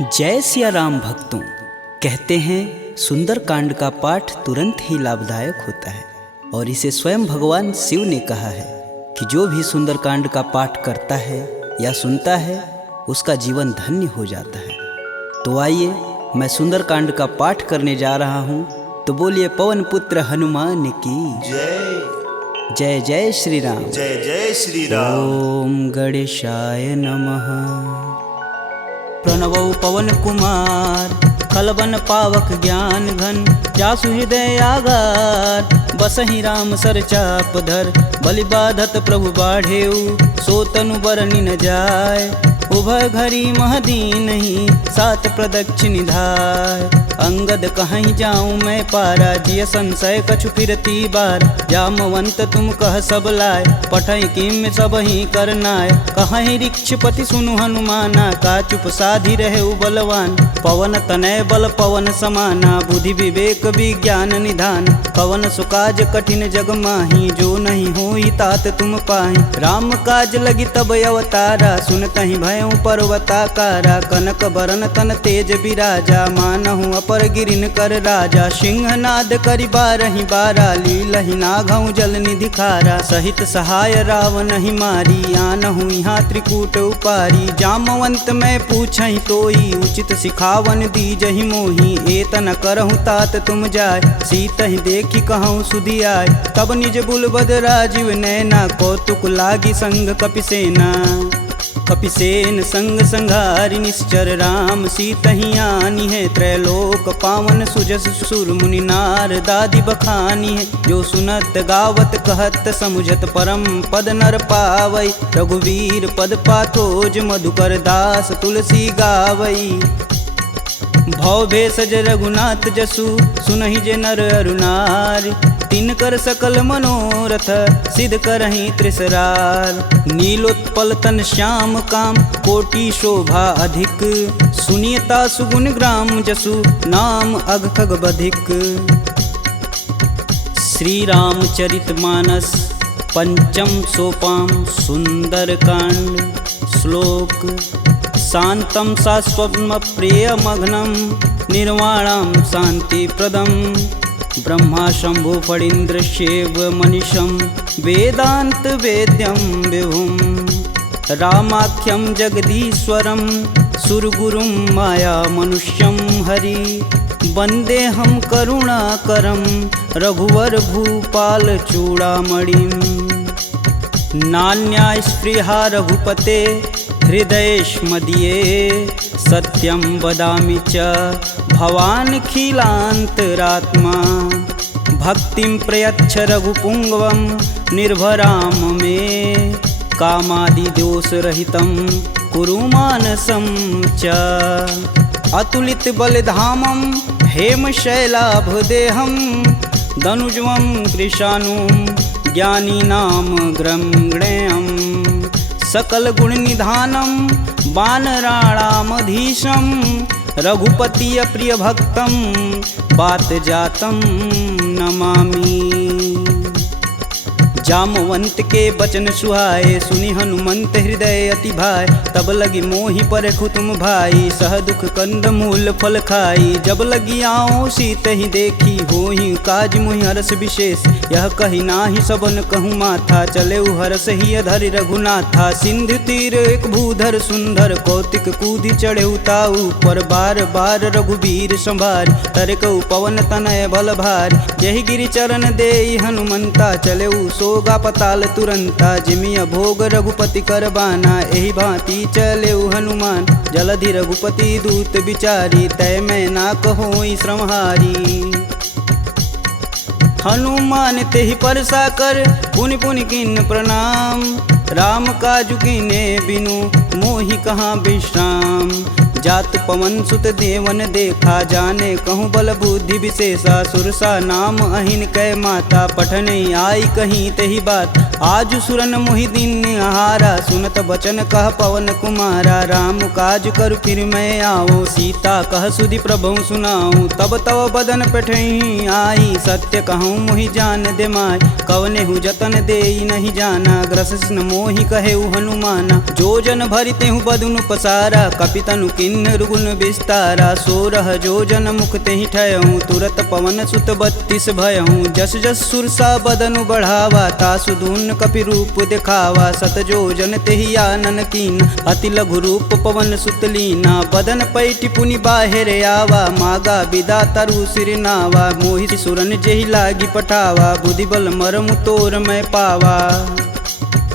जय सिया राम भक्तों। कहते हैं सुंदरकांड का पाठ तुरंत ही लाभदायक होता है और इसे स्वयं भगवान शिव ने कहा है कि जो भी सुंदरकांड का पाठ करता है या सुनता है उसका जीवन धन्य हो जाता है। तो आइए मैं सुंदरकांड का पाठ करने जा रहा हूँ, तो बोलिए पवन पुत्र हनुमान की जय जय। जय श्री राम। जय जय श्री राम। ओम गणेशाय नमः। प्रणवौ पवन कुमार खलबन पावक ज्ञान घन, जासु हृदय आगार बसहि राम सर चाप धर। बलि बाधत प्रभु बाढ़ेऊ, सो तनु बरनि न जाय। उभय घरी महदीन ही, सात प्रदक्षिण धाय। अंगद कहीं जाऊं मैं पारा, जिय संशय कछु फिरती बार। जामवंत तुम कह सब लाय, पठई किम सब ही करनाय। कहीं ऋक्षपति सुनु हनुमाना, का चुप साधि रहे बलवान। पवन तनय बल पवन समाना, बुद्धि विवेक विज्ञान निधान। पवन सुकाज कठिन जग माही, जो नहीं होई तात तुम पाही। राम काज लगी तब अवतारा, सुनतहि भयउ पर्वताकारा। कनक बरन तन तेज बिराजा, मानहु अपर गिरिन कर राजा। सिंहनाद करि बारहि बारा, लीलहि नाघउ जल निधि खारा। सहित सहाय रावण ही मारी, आनहु यहाँ त्रिकूट उपारी। जामवंत मैं पूछहि तोई, उचित सिखावन दीजहि मोही। एतन करहु तात तुम जाय, सीतहि देखि कहूँ सुधियाय। तब निज बुलबद राजीव नैना, कौतुक लागी संग कपिसेना। कपिसेन संग संघारि निश्चर, राम सीतहि आनी है। त्रैलोक पावन सुजस सुर मुनि नार, दादि बखानी है। जो सुनत गावत कहत समुझत, परम पद नर पावई। रघुवीर पद पाथोज, मधुकर दास तुलसी गावई। भव भेषज रघुनाथ जसु, सुनहि जे नर अरु नारी। तिनकर सकल मनोरथ, सिद्ध करहि त्रिसरार। नीलोत्पल तन श्याम काम, कोटि शोभा अधिक। सुनियता सुगुण ग्राम जसु, नाम अघ खग बधिक। श्री रामचरित मानस पंचम सोपान सुंदरकांड। श्लोक शांतं शाश्वतं प्रियमघ्नं, निर्वाणं शांतिप्रदं। ब्रह्मा शंभु फणीन्द्रशैव मनीषं, वेदांत वेद्यं विभुं। रामाख्यं जगदीश्वरं, सुरगुरुं माया मनुष्यं हरि। वन्देऽहं करुणाकरं, रघुवर भूपाल चूड़ामणिं। नान्या स्पृहा रघुपते, हृदयेष्मदीये। सत्यं वदामि च भवानखिलान्तरात्मा। भक्तिं प्रयच्छ रघुपुङ्गवं, निर्भरां मे। कामादिदोषरहितं कुरु मानसं च। अतुलित बलधामं हेमशैलाभदेहं, दनुजं कृशानुं ज्ञानिनां ग्रम्गणेयम्। सकल गुण निधानं वानराणामधीशं, रघुपति प्रिय भक्तं बात जातं नमामि। जामवंत के बचन सुहाए, सुनि हनुमंत हृदय अति भाय। तब लगी मोहि परखु तुम भाई, सह दुख कंद मूल फल खाई। जब लगी आओ सीत ही देखी, होहि काज मुहि हरस विशेष। यह कही नाही सबन कहूँ माथा, चले हरस ही अधरि रघुनाथा। सिंधु तीर एक भूधर सुंदर, कौतिक कूदि चढ़े ताऊ पर। बार बार रघुवीर संभार, तरकऊ पवन तनय बल भार। यही गिरि चरण देई हनुमंता, चले सोगा पताल तुरंता। जिमिया भोग रघुपति कर बाना, एहि भांति चले हनुमान। जलधि रघुपति दूत विचारी, तय मैं ना कहोई श्रमहारी। हनुमान तेहि परसा कर, पुनि पुनि किन्न प्रणाम। राम काजु कीन्हे बिनु, मोहि कहाँ विश्राम। जात पवन सुत देवन देखा, जाने कहूँ बल बुद्धि विशेषा। सुरसा नाम अहिन कै माता, पठन आई कहीं तही बात। आज सुरन मोहि दिन आहारा, सुनत बचन कह पवन कुमारा। राम काज कर फिर मैं आओ, सीता कह सुधि प्रभु सुनाऊं। तब तव बदन पठही आई, सत्य कहूँ मोहि जान दे माय। कवने हु जतन देई नहीं जाना, ग्रसिन मोहि कहेउ हनुमाना। जो जन भरिते हूँ बदनु पसारा, कपितनु किन्नर गुण विस्तारा। 16 जो जन मुख तेहि ठयहूँ, तुरत पवन सुत 32 भयहूँ। जस जस सुरसा बदनु बढ़ावा, तासु दून कपि रूप दिखावा। 7 जो जन तेहि आनन कीन, अति लघु रूप पवन सुत लीना। बदन पैठि पुनि बाहिर आवा, मागा बिदा तरु सिर नावा। मोहि सुरन जेहि लागी पठावा, बुद्धि बल मरमु तोर मैं पावा।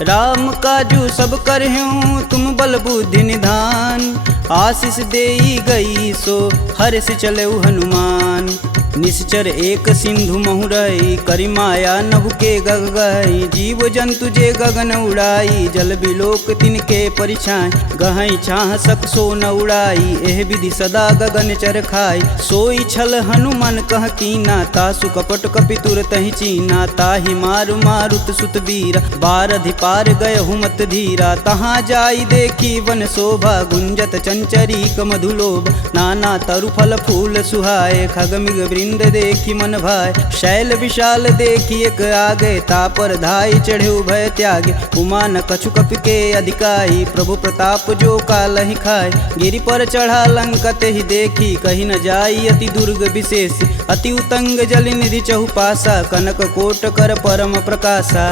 राम काजू सब करहूँ तुम बल बुद्धि निधान, आशीष देई गई सो हर्ष चले हनुमान। निश्चर एक सिंधु महुरई, करि माया नभ के गग गई। जीव जंतु जे गगन उड़ाई, जल बिलोक तिनके परिछाई। गहई छाह सक सो न उड़ाई, एह विधि सदा गगन चर खाई। सोई छल हनुमान कह कीना, तासु कपट कपि तुरत ही चीना। ताहि मारु मारुत सुत वीरा, बारधि पार गय हुमत धीरा। तहाँ जाई देखी वन शोभा, गुंजत चंचरीक मधुलोभ। नाना तरु फल फूल सुहाए, खगमिग वृंद देखी मन भाय। शैल विशाल देखी एक आगे, तापर धाई चढ़े भय त्यागे। उमा न कछु कपि के अधिकाई, प्रभु प्रताप जो कालहि खाय। गिरि पर चढ़ा लंका तेहि देखी, कही न जाई अति दुर्ग विशेष। अति उतंग जल निधि चहुपासा, कनक कोट कर परम प्रकाशा।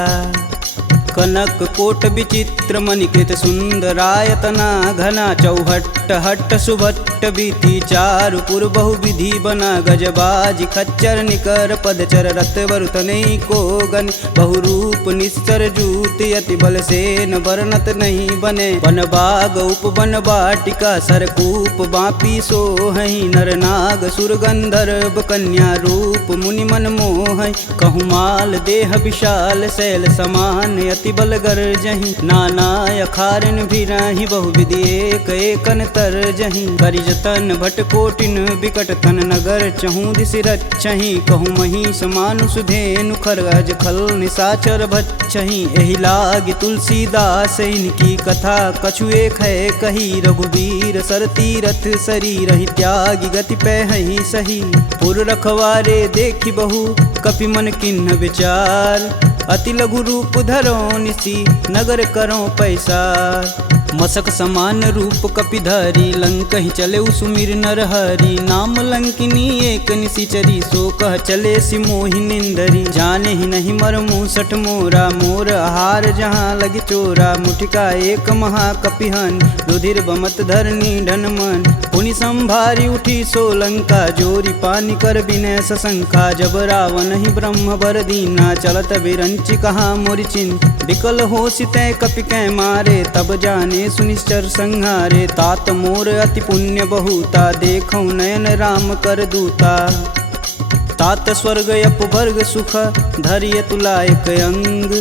कनक कोट विचित्र मणिकृत सुंदरायतना घना। चौहट्ट हट्ट सुभट्ट बीती, चारु पुर बहु विधि बना। गजबाज खच्चर निकर पदचर, रत वरुतनई को गन। बहुरूप निश्चर जूति, अति बल सेन वर्णत नहीं बने। वन बाग उपवन बाटिका, सरकूप बापी सोहई। नर नाग सुर गंधर्व कन्या, रूप मुनि मन मोहई। कहु माल देह विशाल, शैल समान अति बल गरजहि। नाना अखारन भिराहि, बहुविधि एक एकन तरजहि। करि जतन भट कोटिन बिकट तन, नगर चहु दिस रचहि। कहु महिष मानुष धेनु, खरगज खल निशाचर भक्षहि। एहि लागी तुलसीदास इनकी कथा, कछु एक है कही। रघुवीर सर तीरथ शरीर, ही त्यागी गति पैहि सही। पुर रखवारे देखी बहु, कपि मन किन्ह विचार। अति लघु रूप धरो निसी, नगर करो पैसार। मसक समान रूप कपिधरी, लंक ही चले सुमिर नर हरि। नाम लंकिनी एक निशिचरी, सो कह चले सि मोहि निंदरी। जाने ही नहीं मर मूसठ मोरा, मोर आहार जहाँ लगी चोरा। मुठिका एक महाकपिहन, रुधिर बमत धरनी ढन मन। पुनि संभारी उठी सो लंका, जोरी पानी कर बिनय सशंका। जब रावण ही ब्रह्म बर दीना, चलत बिरंचि कहा मोरि चिन्ह। विकल हो सितै कपि कै मारे, तब जाने सुनिश्चर संहारे। तात मोर अति पुण्य बहुता, देखौ नयन राम कर दूता। तात स्वर्ग अपवर्ग सुख, धरिय तुलायक अंग।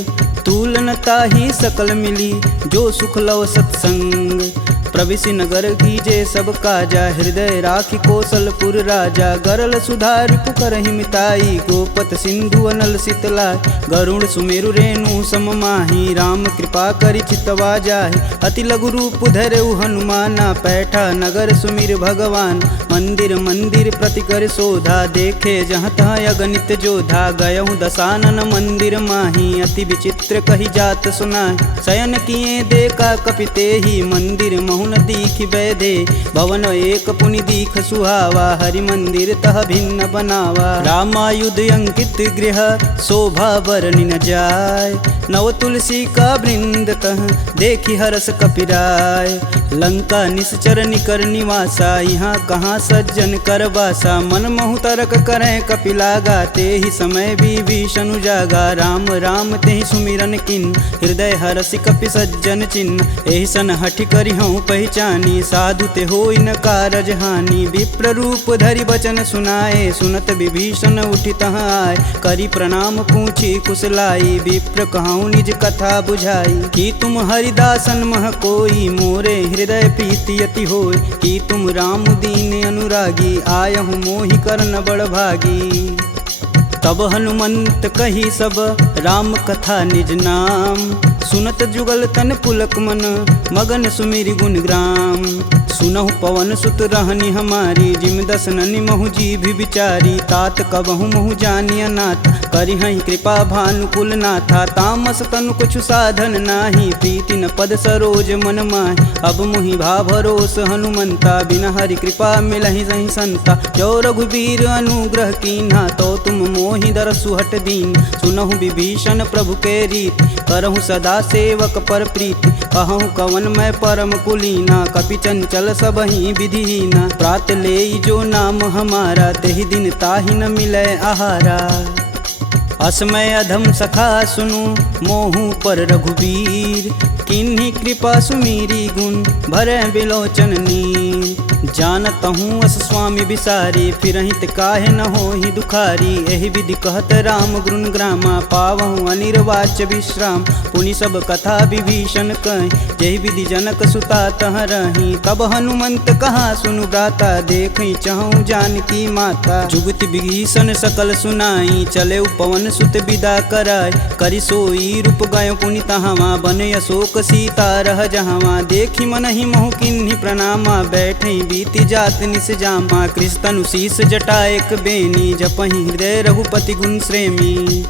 तुलन ताहि सकल मिली, जो सुख लव सत्संग। प्रविशि नगर कीजे सब काजा, हृदय राखि कौशलपुर राजा। गरल सुधार पुकरहि मिताई, गोपत सिंधु अनल शीतलाय। गरुड़ सुमेरु रेणु सम माही, राम कृपा करि चितवा जाहि। अति लघु रूप धरऊ हनुमाना, पैठा नगर सुमिर भगवान। मंदिर मंदिर प्रति कर शोधा, देखे जहाँ तहाँ अगणित जोधा। गयहु दशानन मंदिर माही, अति विचित्र कही जात सुनाय। शयन किए देखा कपि तेहि, मंदिर महुन दीख बैधे। भवन एक पुनि दीख सुहावा, हरि मंदिर तह भिन्न बनावा। रामायुध अंकित गृह, शोभा बरनि न जाय। नव तुलसी का वृंद तह, देखी हरस कपिराय। लंका निश्चर निकर निवासा, यहाँ कहाँ सज्जन कर बासा। मन महु तरक करें कपिलागा, तेहि समय विभीषण जागा। राम राम तेहि सुमिरन किन, हृदय हरसि कपि सज्जन चिन्ह। एहि सन हठि करि हूँ पहचानी, साधु ते होई न कारज हानि। विप्र रूप धरि बचन सुनाए, सुनत विभीषण उठि तहाँ आए। करि प्रणाम पूछी कुशलाई, विप्र कहूँ निज कथा बुझाई। कि तुम हरिदासन मह कोई, मोरे हृदय प्रीति अति होय। कि तुम राम दीन अनुरागी, आयहु मोहि करन बड़ भागी। तब हनुमंत कही सब राम कथा निज नाम। सुनत जुगल तन पुलक मन मगन सुमिरि गुण ग्राम। सुनहु पवन सुत रहनी हमारी जिम दसननि महु जी भी विचारी। तात कबहु महु जानिय नाथ करिहहि कृपा भानुकुल नाथा। तामस तनु कुछु साधन नाही प्रीति न पद सरोज मन माहि। अब मुहि भा भरोस हनुमंता बिन हरि कृपा मिलहि सहि संता। जो रघुबीर अनुग्रह कीन्हा तो तुम मोहि दरसु हट दीन। सुनहु विभीषण प्रभु के रीति करहु सदा सेवक पर प्रीति। कहूँ कवन मैं परम कुलीना कपि चंचल सबहि विधिहीना। प्रात लेई जो नाम हमारा तेहि दिन ताहि न मिलै आहारा। असमय अधम सखा सुनु मोहु पर रघुबीर। किन्हीं कृपा सुमीरी गुण भरै बिलोचन नीर। जानत हूँ अस स्वामी बिसारी फिरहित काहे न होहि दुखारी। एहि विधि कहत राम गुण ग्रामा पावहु अनिर्वाच्य विश्राम। पुनि सब कथा विभीषण कहि जेहि विधि जनक सुता तह रही। तब हनुमंत कहा सुनु भ्राता देखहि चहु जानकी माता। जुगति विभीषण सकल सुनाई चले पवन सुत विदा कराय। करि सोई रूप गयो पुनि तहावा बन अशोक सीता रह जहावा। देखि मनहि मोहु किन्हीं प्रणामा बैठे बीति जात निस जामा। कृष्ण शीस जटा एक बेनी जपहि हृदय रघुपति गुण श्रेमी।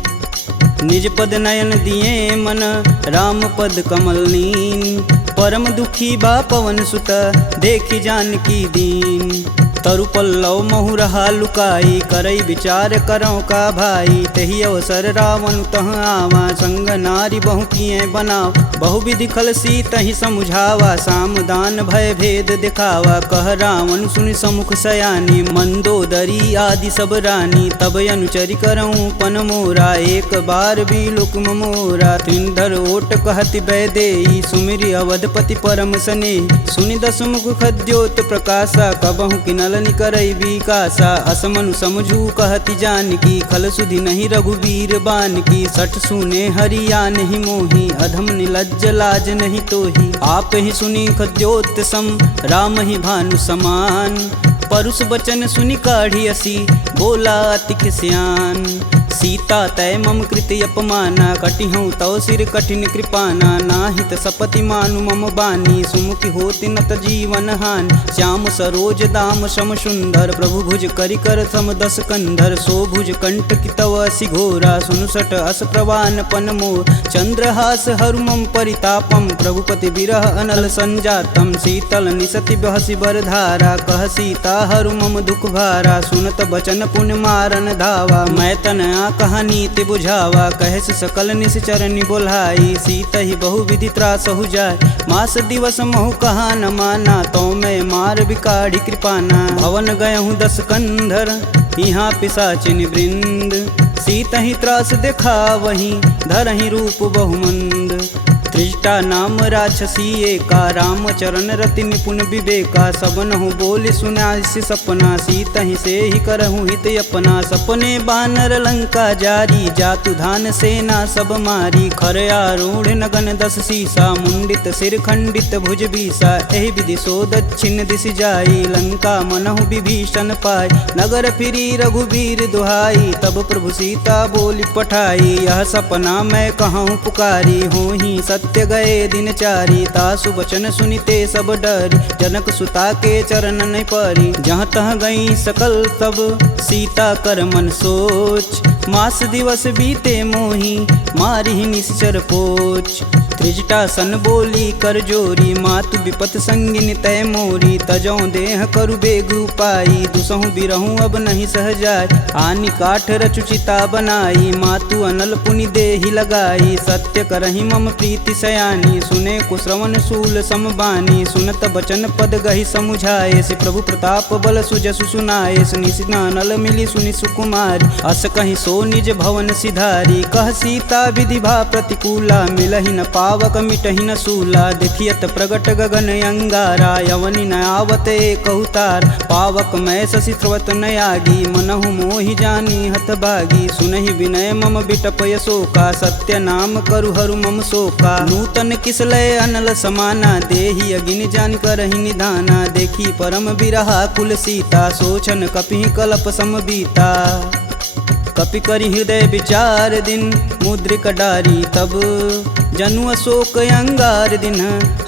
निज पद नयन दिए मन राम पद कमल नीन। परम दुखी बा पवन सुत देखि जानकी दीन। तरु पल्लव महु रहा लुकाई करई विचार करौ का भाई। तही अवसर रावण तह आवा संग नारी बहु किए बनाव। बहु विधि खल सी तही समुझावा साम दान भय भेद दिखावा। कह रावण सुनि समुख सयानी मंदोदरी आदि सब रानी। तब अनुचरि करऊँ पन मोरा एक बार भी लुक मोरा। त्रिंधर ओट कहति बैदेई सुमिरि अवधपति परम स्नेही। सुनि दसमुख खद्योत प्रकाशा कबहु किनल करई विकासा। असमनु समझू कहति जानकी खल सुधि नहीं रघुबीर बान की। सठ सुने हरिया नहीं मोही अधम निलज्ज लाज नहीं तोही। आप ही सुनी खद्योत सम राम ही भानु समान। परुष बचन सुनि काढ़ी असी बोला अति सियान। सीता तय मम कृति अपमाना कटिहूँ तव सिर कठिन कृपाना। नाहित सपति मानु मम बानी सुमुखि होति नत जीवन हानि। श्याम सरोज दाम सम सुंदर प्रभु भुज करि कर सम दस कंधर। सो भुज कंठ की तव असि घोरा सुनुसट अस प्रवान पन मोर। चंद्रहास हरु मम परितापम प्रभुपति बिरह अनल संजातम। शीतल निसति बहसि बर धारा कह सीता हरु मम दुख भारा। सुनत बचन पुन मारन धावा मैं तन कहानी ते बुझावा। कहस सकल निश्चरनि बोलाई सीत ही बहु विधि त्रास हो जाय। मास दिवस महु कहा न माना तो मैं मार बिकाढ़ी कृपाना। भवन गयहूँ दस कंधर यहाँ पिशाचिन वृंद। सीत ही त्रास देखा वहीं धरहि रूप बहुमंद। त्रिजटा नाम राक्षसी एका राम चरण रति निपुण विवेका। सबनहु बोल सुनासि सपना सीत ही से ही करहु हित अपना। सपने बानर लंका जारी जातु धान सेना सब मारी। खर आरूढ़ नगन दस सीसा मुंडित सिर खंडित भुज बीसा। एहि विधि सो दक्षिण दिश जाई लंका मनहु विभीषण पाय। नगर फिरी रघुबीर दुहाई तब प्रभु सीता बोली पठाई। यह सपना मैं कहूँ पुकारी हूँ ही सत्य गए दिन चारी। तासु बचन सुनिते सब डरी जनक सुता के चरण नहीं परी। जहाँ तह गई सकल तब सीता कर मन सोच। मास दिवस बीते मोही मारी निश्चर पोच। त्रिजटा सन बोली कर जोरी मातु विपत संगिन तय मोरी। तजौ देह करु बेग उपाई दुसहु बिरहूँ अब नहीं सह जाय। आनि काठ रचुचिता बनाई मातु अनल पुनि देहि लगाई। सत्य करहि मम प्रीति सयानी सुने कुश्रवण शूल समबानी। सुनत बचन पद गहि समुझाए से प्रभु प्रताप बल सुजसु सुनाए। निशिना नल मिली सुनि सुकुमारी अस कहीं सो निज भवन सिधारी। कह सीता विधि भा प्रतिकूला मिलहि न पावक मिटहि न सूला। देखियत प्रगट गगन अंगारा यवनि न आवत एक अवतार। पावक मैं शशि स्रवत न आगी मनहु मोहि जानी हत भागी। सुनहि विनय मम बिटपय शोका सत्य नाम करु हरु मम शोका। नूतन किसलय अनल समाना देहि अगिन जान करहि निधाना। देखी परम बिरहा कुल सीता सोचन कपिहि कलप सम बीता। कपि करि हृदय विचार दिन मुद्रिक डारी तब जनु अशोक अंगार दिन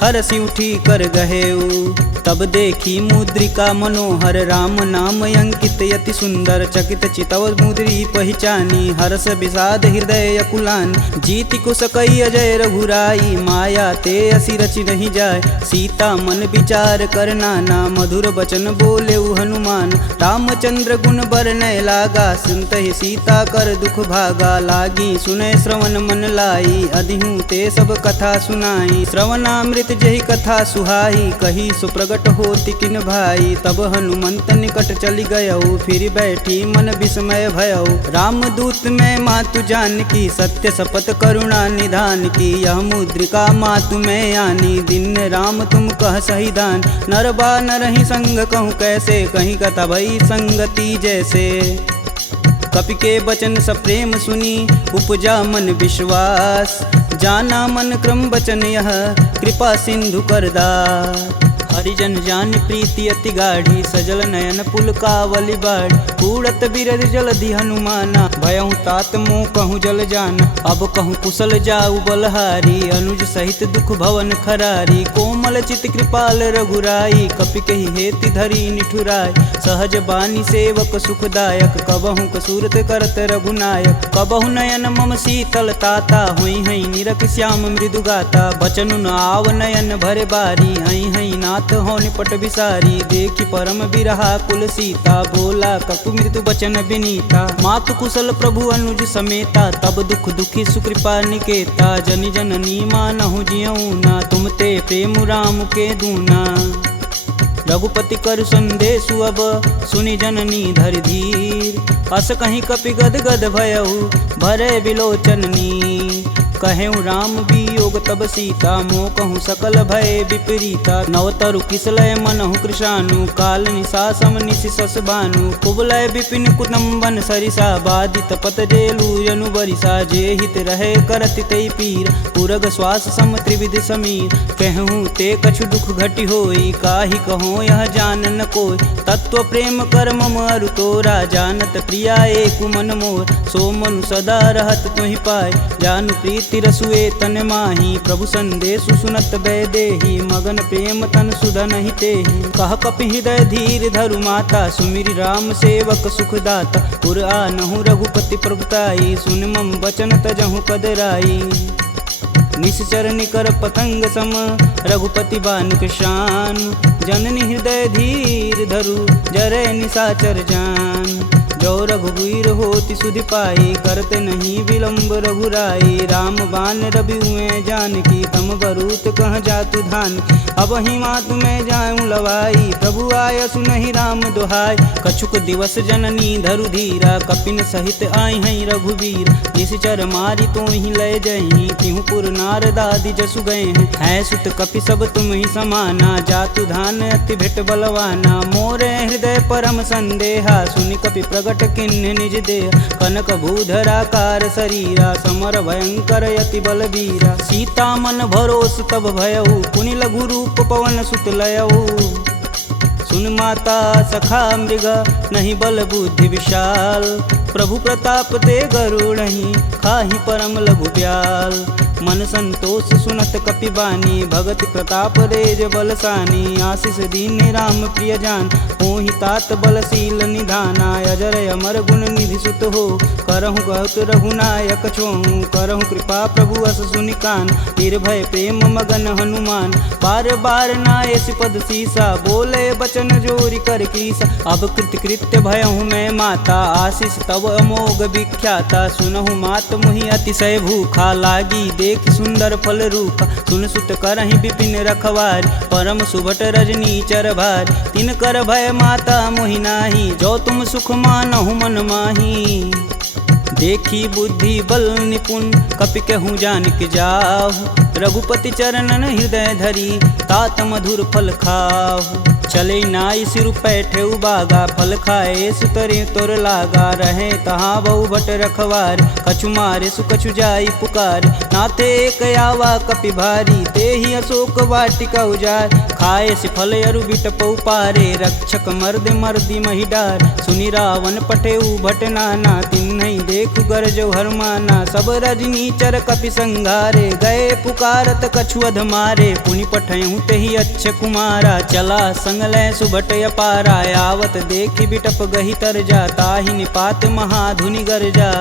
हरसि उठी कर गहेऊ। तब देखी मुद्रिका मनोहर राम नाम अंकित यति सुंदर चकित चितव मुद्री पहचानी हर्ष विषाद हृदय अकुलान जीति को सकई अजय रघुराई माया ते असी रचि नहीं जाय सीता मन विचार कर नाना मधुर बचन बोले हनुमान रामचंद्र गुण बरनय लागा सुनत ही सीता कर दुख भागा लागी सुनय श्रवण मन लाई अधिहूँ ते सब कथा सुनाई श्रवणामृत जही कथा सुहाई कही सुप्रगट होति किन भाई। तब हनुमंत निकट चली गयऊ फिर बैठी मन विस्मय भयऊ रामदूत में मातु जानकी सत्य शपथ करुणा निधान की यह मुद्रिका मातु में आनी दिन राम तुम कह सही दान नर बा नरहि संग कहूँ कैसे कहीं कथा भई संगति जैसे। कपि के बचन सप्रेम सुनी उपजा मन विश्वास जाना मन क्रम बचन यह कृपा सिंधु करदा हरिजन जान प्रीति अति गाढ़ी सजल नयन पुल कावली बाढ़ कूड़त बिरद जलधि हनुमाना भयहु तात मोह कहूँ जल जान अब कहूँ कुशल जाऊ बलहारी अनुज सहित दुख भवन खरारी कोमल चित कृपाल रघुराई कपि कही हेति धरी निठुराय सहज बानी सेवक सुखदायक कबहु कसूरत करत रघुनायक कबहु नयन मम शीतल ताता हुई हई निरख श्याम मृदु गाता बचनु न आव नयन भरे बारी हई हई नाथ हो निपट विसारी देखी परम बिरहा कुल सीता बोला कपि मृदु बचन विनीता मातु कुशल प्रभु अनुज समेता तब दुख दुखी सुकृपा निकेता जनि जननी मानहु जियऊ ना तुम ते प्रेम राम के दूना। रघुपति कर संदेशु अब सुनि जननी धरि धीर अस कहीं कपि गद गद भयऊ भरे बिलोचननी कहेऊ राम वियोग तब सीता मोह कहूँ सकल भय विपरीता नवतरु किसलय मनहु कृशानु काल निशा सम निशि सस भानु कुबलय विपिन कुटुम्बन सरिसा बाधित पत जेलु जनु बरिसा जे हित रहे करति तै पीर पुरग श्वास सम त्रिविध समीर कहूँ ते कछु दुख घटि होई काहि कहो यह जान न कोय तत्व प्रेम कर मम अरु तोरा जानत प्रिया एक मन मोर सो मनु सदा रहत तुहि पाय जानु प्रीति रसुए तन माही प्रभु संदेशु सुनत बैदेही मगन प्रेम तन सुधन ही तेहि कह कपि हृदय धीर धरु माता सुमिरि राम सेवक सुखदाता पुर आनहु रघुपति प्रभुताई सुन मम बचन तजहु कदराई निश्चर निकर पतंग सम रघुपति बानिक शान जननी हृदय धीर धरु जरे निशाचर जान जो रघुवीर होति सुधि पाई करते नहीं विलम्ब रघुराई राम बान रवि हुए जानकी तम बरूत कह जातु धान अब ही मातु में जाऊं लवाई प्रभु आय सुनहि राम दुहाई कछुक दिवस जननी धरु धीरा कपिन सहित आई हैं रघुवीर निश्चर मारी तो ही लय जही तिहु पुर नारदादि जसु गए हैं सुत कपि सब तुम ही समाना जातु धान अति भेट बलवाना मोरे हृदय परम संदेहा सुनि कपि प्रगट किन्ह निज देह कनक भूधराकार शरीरा समर भयंकर यति बलबीरा सीता मन भरोस तब भयऊ पुनि लघु रूप पवन सुत लयऊ सुन माता सखा मृग नहीं बल बुद्धि विशाल प्रभु प्रताप ते गरुड़हि खाहि परम लघु ब्याल मन संतोष सुनत कपि बानी भगति प्रताप रेज बलसानी आशीष दीन राम प्रिय जान होहि तात बलशील निधाना अजर अमर गुण निधि सुत हो करहु कहत रघुनायक छोहु करहु कृपा प्रभु अस सुनिकान निर्भय प्रेम मगन हनुमान बार बार नायस पद सीसा बोले बचन जोरी कर कीसा अब कृत्य भयहु मैं माता आशीष तब अमोघ विख्याता सुनहु मात मुहि अतिशय भूखा लागी देख सुंदर फल रूप सुन सुत करहि विपिन रखवार परम सुभट रजनी चर भार तिन कर भय माता मोहि नाही जो तुम सुख मानहु मन माही देखी बुद्धि बल निपुण कपि कहूँ जानक जाहु रघुपति चरणन हृदय धरी तात मधुर फल खाहु चले नाई सिर पैठे बागा फल खाए सुतरे तोर लागा रहे तहाँ बहु भट रखवार कछु मारे सुकछु जाई पुकार नाथे एक आवा कपि भारी ते ही अशोक वाटिका उजार खाए सिफल अरु बिटपौ पारे, रक्षक मर्द मर्दी महिडार। सुनि रावण पटेऊ भट नाना, तिन्हई देखु गरजौ हरमाना। सब रजनीचर कपि संघारे, गए पुकारत कछु अध मारे। पुनि पठयहु तेहि अच्छ कुमारा, चला संग लै सुभट अपारा। आवत देखि बिटप गहि तरजा, ताहि निपात महाधुनि गरजा।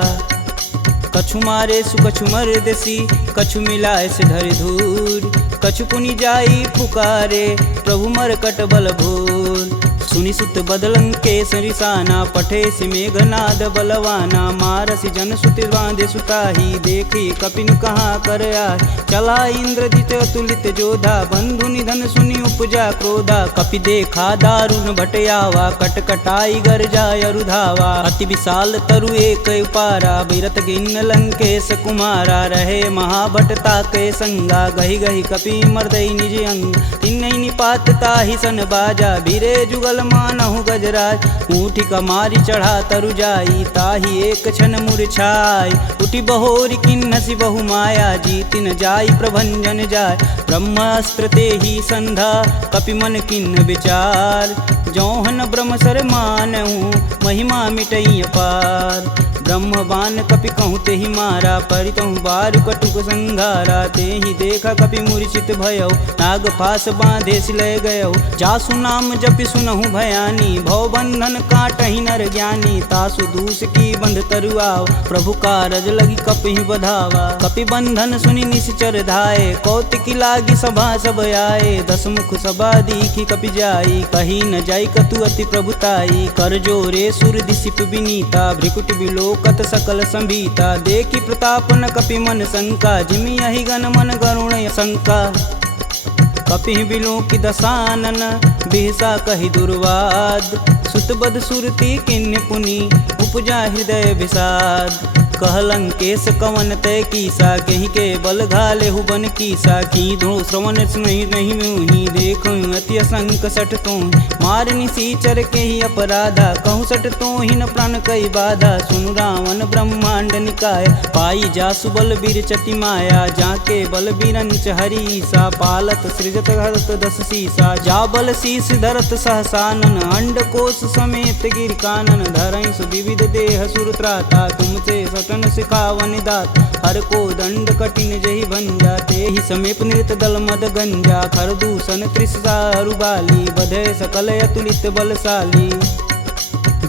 कछु मारे सु कछु मर्दसी, कछु मिलाए से धरि धूर। कछु पुनि जाई पुकारे, प्रभु मरकट बल भूर। सुनि सुत बदलंकेश रिसाना, पठे सि मेघनाद बलवाना। मारसि जन सुति बांधे सुताही, देखी कपिन कहाँ कर आए। चला इंद्रजित अतुलित जोधा, बंधु निधन सुनि उपजा क्रोधा। कपि देखा दारुण भटयावा, कटकटाई गरजा अरुधावा। अति विशाल तरु एक उपारा, बिरत गिन्न लंकेश कुमारा। रहे महाभटता के संगा, गहि गहि कपि मर्दई निज अंग। तिन्हई निपात ताहि सन बाजा, भीरे जुगल मानहु गजराज। ऊँठी कमारी चढ़ा तरु जाई, ताहि एक क्षण मूर्छाई। उठि बहोरी किन्नसी बहु माया, जीति न जाई प्रभंजन जाय। ब्रह्मास्त्र तेहि संधा, कपि मन किन्न विचार। जौहन ब्रह्म सर मानहु, महिमा मिटई अपार। ब्रह्म बान कपि कहूँ तेहि मारा, परितहु बारु कटुक संघारा। तेहि देखा कपि मूर्छित भयउ, नाग पास बांधे सिलय गयउ। जासु नाम जपि सुनहु भयानी, भव बंधन काटहि नर ज्ञानी। तासु दूस की बंध तरुआव, प्रभु कारज लगी कपि बधावा। कपि बंधन सुनि निश्चर धाये, कौतिकी लागी सभा सब आए। दस मुख सभा दीखी कपि जाई, कही न जाई कतु अति प्रभुताई। कर जोरे सुर दिसिप विनीता, भ्रिकुट बिलोकत सकल संभीता। देखी प्रताप न कपि मन शंका, जिमि यही गण मन गरुण शंका। कपि बिलों की दसानन, बिहसा कहि दुर्वाद। सुतबद सुरती किन्य पुनि, उपजा हृदय विषाद। कहलंकेश कवन तय कीसा, कहीं के बल घाले हुबन कीसा। की धो श्रवण नहीं नहीं मुहि, देखो अति असंक सठ तो। मार निसीचर के ही अपराधा, कहूँ सठ तो ही न प्राण कई बाधा। सुनु रावण ब्रह्मांड निकाय, पाई जासु बल बीर चति माया। जाके बल बीरंच हरीसा, पालत सृजत हरत दस सीसा। जा बल शीस धरत सहसानन, अंड कोश समेत गिर कानन। धरई सुविविध देह सुर त्राता, तुमसे सटन सिखावन दात। हर को दंड कठिन जहि भंजा, तेहि समीप नृत दल मद गंजा। खरदूषण त्रिसारु बाली, बधे सकल अतुलित बलशाली।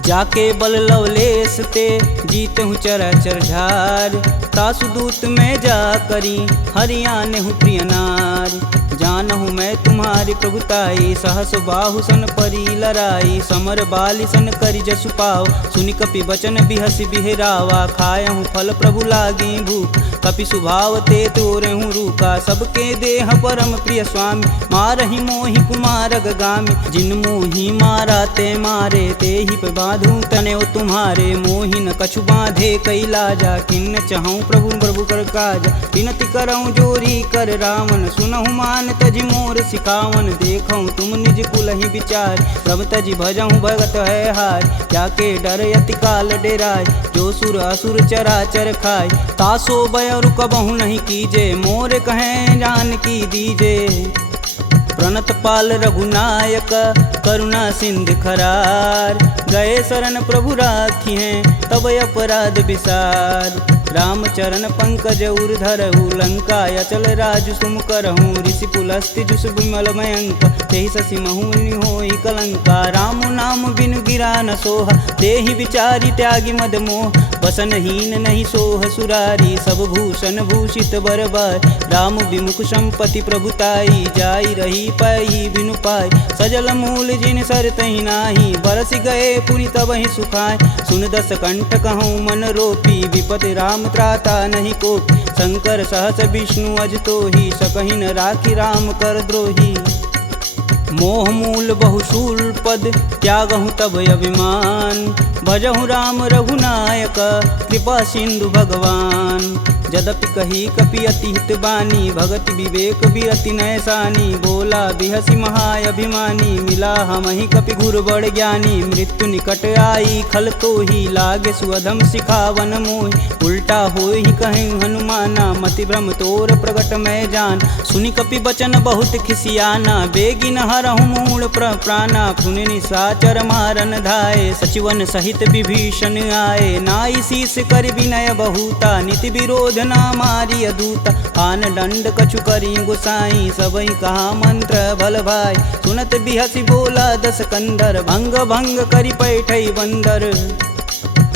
जाके बल लवलेश ते, जीतहु चराचर झार। तासु दूत में जा करी, हरियाने हूँ प्रिय नार। जानहु मैं तुम्हारी प्रभुताई, सहस बाहु सन परी लराई। समर बाली सन करि जसु पाव, सुनि कपि बचन बिहसि बिहरावा। खायहु फल प्रभु लागी भूख, कपि सुभाव ते तोरहु रूखा। सबके देह परम प्रिय स्वामी, मारहि मोहि कुमार गामी। जिन मोहि मारा ते मारे, तेहि पे बांधु तने तुम्हारे। मोहि न कछु बांधे कैलाजा, किन्न चहु प्रभु प्रभु कर काज। विनति करऊँ जोरी कर रावण, सुनहु मान तजि मोर सिखावन। देखऊँ तुम निज कुलहि विचार, प्रभ तजि भजहु भगत है हार। जाके डर यति काल डेराय, जो सुर असुर चराचर खाय। तासो भय रुकबहु नहीं कीजे, मोर कहें जान की दीजे। प्रणत पाल रघुनायक, करुणा सिंध खरार। गए शरण प्रभु राखी हैं, तब अपराध विसार। रामचरण पंकज उर धरहु, लंका अचल राजु सुम करहूँ। ऋषि पुलस्ति जुस विमल मयंक, तेहि शशि महुनि होई कलंका। राम नाम बिनु गिरा न सोहा, देहि विचारी त्यागी मद मोह। वसनहीन नहीं सोह सुरारी, सब भूषण भूषित बरबार। राम विमुख संपत्ति प्रभुताई, जाई रही पाई बिनु पाई। सजल मूल जिन सर तहि नाही, बरस गए पुनि तबहि सुखाय। सुन दस कंठ कहूँ मन रोपी, विपति राम त्राता नहीं कोपी। शंकर सहस विष्णु अज तोहि, सकहि न राखी राम कर द्रोही। मोह मूल बहुशूल पद, त्यागहु तब अभिमान। भजहु राम रघुनायक, कृपा सिंधु भगवान। यद्यपि कही कपि अति हित बानी, भगति विवेक बिरति नैसानी। बोला बिहसी महाअभिमानी, मिला हमहि कपि गुर बड़ ज्ञानी। मृत्यु निकट आई खल तो ही, लागे सुअधम सिखावन मोहि। उल्टा होई कहीं हनुमाना, मति भ्रम तोर प्रगट मैं जान। सुनि कपि बचन बहुत खिसियाना, बेगिन हरहु मूल प्राणा। सुनि निशाचर मारन धाये, सचिवन सहित विभीषण आए। नाई शीस कर विनय बहुता, नीति विरोध ना मारी अदूता। आन दंड कछु करी गुसाई, सबई कहा मंत्र भल भाई। सुनत बिहसी बोला दस कंदर, भंग भंग करि पैठई बंदर।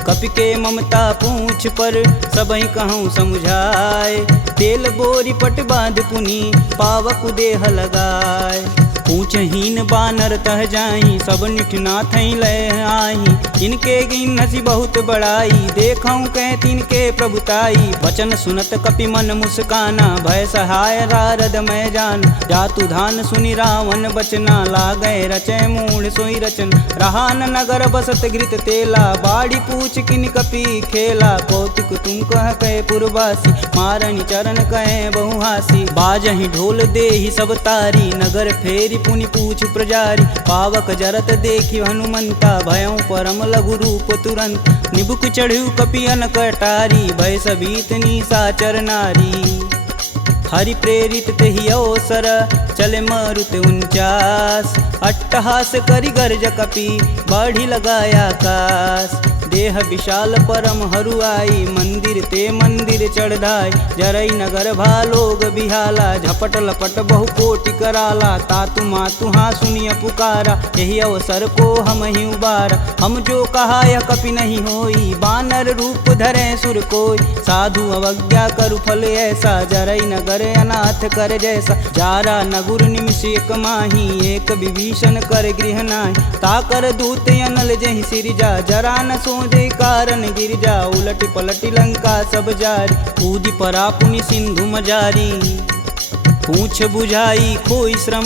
कपि के ममता पूछ पर, सबई कहूँ समझाए। तेल बोरी पट बांध पुनी, पावक देह लगाए। पूछहीन बानर तह जाही, सब निठना थई लय आही। इनके गिन हसी बहुत बड़ाई, देखऊँ कह तिनके प्रभुताई। वचन सुनत कपि मन मुस्काना, भय सहाय रारद मैं जान। जातु धान सुनि रावण बचना, लागय रचय मूढ़ सोई रचन। रहान नगर बसत घृत तेला, बाड़ी पूछ किन कपि खेला। कौतुक तुम कह कहे पुरवासी, मारणी चरण कहे बहुहासी। बाजहि ढोल देहि सब तारी, नगर फेरी पुनि पूछ प्रजारी। पावक जरत देखि हनुमंता, भयउ परम लघु रूप तुरंत। निबुक चढ़ू कपियन कटारी, भय सबीत निशाचर नारी। हरि प्रेरित तेहि अवसर, चले मारुत 49। अट्टहास करि गर्ज कपि, बाढ़ी लगाया आकाश। देह विशाल परम हरुआई, मंदिर ते मंदिर चढ़ाई। जरई नगर भालोग बिहाला, झपट लपट बहु कोटि कराला। तातु मातु हाँ सुनिय पुकारा, यही अवसर को हम ही उबारा। हम जो कहा यह कपि नहीं होई, बानर रूप धरे सुर कोई। साधु अवज्ञा करु फल ऐसा, जरई नगर अनाथ कर जैसा। जारा नगुर निमिष एक माही, एक विभीषण कर गृह नाहि। ताकर दूत अनल जहि सिरजा, जरा न सोजे कारण गिरजा। उलटि पलटि लंका सब जारी, कूदि परा पुनि सिंधु मजारी। पूछ बुझाई खोई श्रम,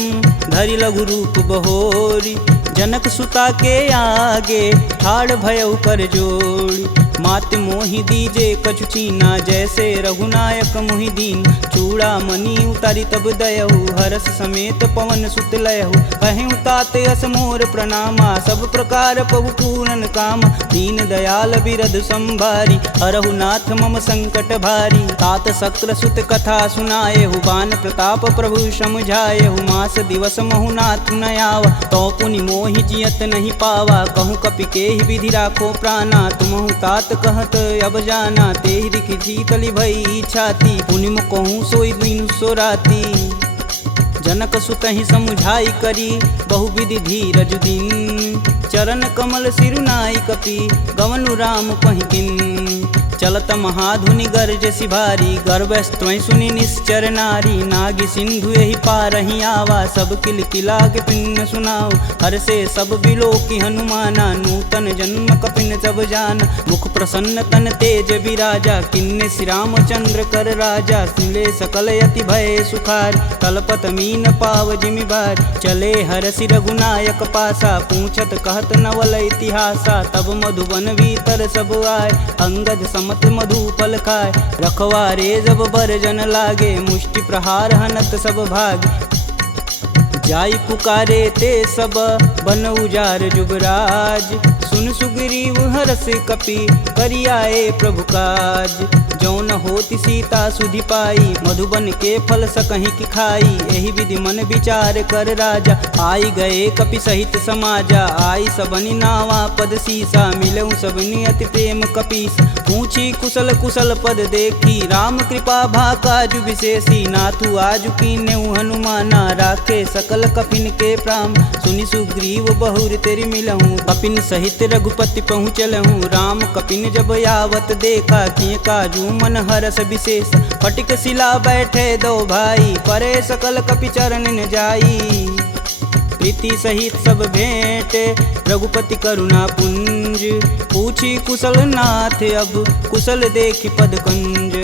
धरि लघु रूप बहोरी। जनक सुता के आगे, ठाड़ भयउ कर जोड़ी। मात मोहि दीजे कछु चीना, जैसे रघुनायक मोहि दीन। चूड़ा मणि उतारी तब दयहु, हरस समेत पवन सुत लयहु। कहें तात यस मोर प्रणामा, सब प्रकार प्रभु पूरन काम। दीन दयाल बिरध संभारी, हरहु नाथ मम संकट भारी। तात शक्र सुत कथा सुनाएहु, बान प्रताप प्रभु समझाएहु। मास दिवस महु नाथ न आवा, तो पुनि मोहि जियत नहीं पावा। कहूँ कपि के ही विधि राखो प्राणा, तुमहु तात कहत अब जाना। तेहि दिखि शीतली भई छाती, पुनि कहूँ सोई दिन सो राती। जनक सुतहि समुझाई करी, बहुविधि धीरज दिन। चरण कमल सिरुनाई कपि, गवनु राम पहिकिन। चलत महाधुनि गर्ज सिभारी, गर्भस्त्वं सुनि निश्चर नारी। नागी सिंधु यही पारहि आवा, सब किल किलाग पिन्न सुनाओ। हर से सब बिलोकि हनुमाना, नूतन जन्म कपिन सब जान। मुख प्रसन्न तन तेज विराजा, किन्ने श्री रामचंद्र कर राजा। सिले सकल यति भय सुखार, तलपत मीन पाव जिमि भार। चले हरसि रघुनायक पासा, पूछत कहत नवल इतिहासा। तब मधुबन भीतर सब आए, अंगद मत मधुपल खाए। रखवारे जब बरजन लागे, मुष्टि प्रहार हनत सब भाग। जाई पुकारे ते सब, बन उजार जुबराज। सुन सुग्रीव हरस कपि, करियाए प्रभु काज। जौन होति सीता सुधि पाई, मधुबन के फल सकहि की खाई। एहि विधि मन विचार कर राजा, आई गए कपि सहित समाजा। आई सबनि नावा पद सीसा, मिलऊँ सबनि अति प्रेम कपीस। पूछी कुशल कुशल पद देखी, राम कृपा भाकाजु विशेषी। नाथु आजु कीन्हु हनुमाना, राखे सकल कपिन के प्राम। सुनि सुग्रीव बहुर तेरि मिलहूँ, कपिन सहित रघुपति पहुँचलहूँ। राम कपिन जब यावत देखा, किए काजू मन हरस विशेष। फटिक शिला बैठे दो भाई, परे सकल कपि चरण न जाई। प्रीति सहित सब भेंट, रघुपति करुणा पुंज। पूछी कुशल नाथ अब, कुशल देखि पद कंज।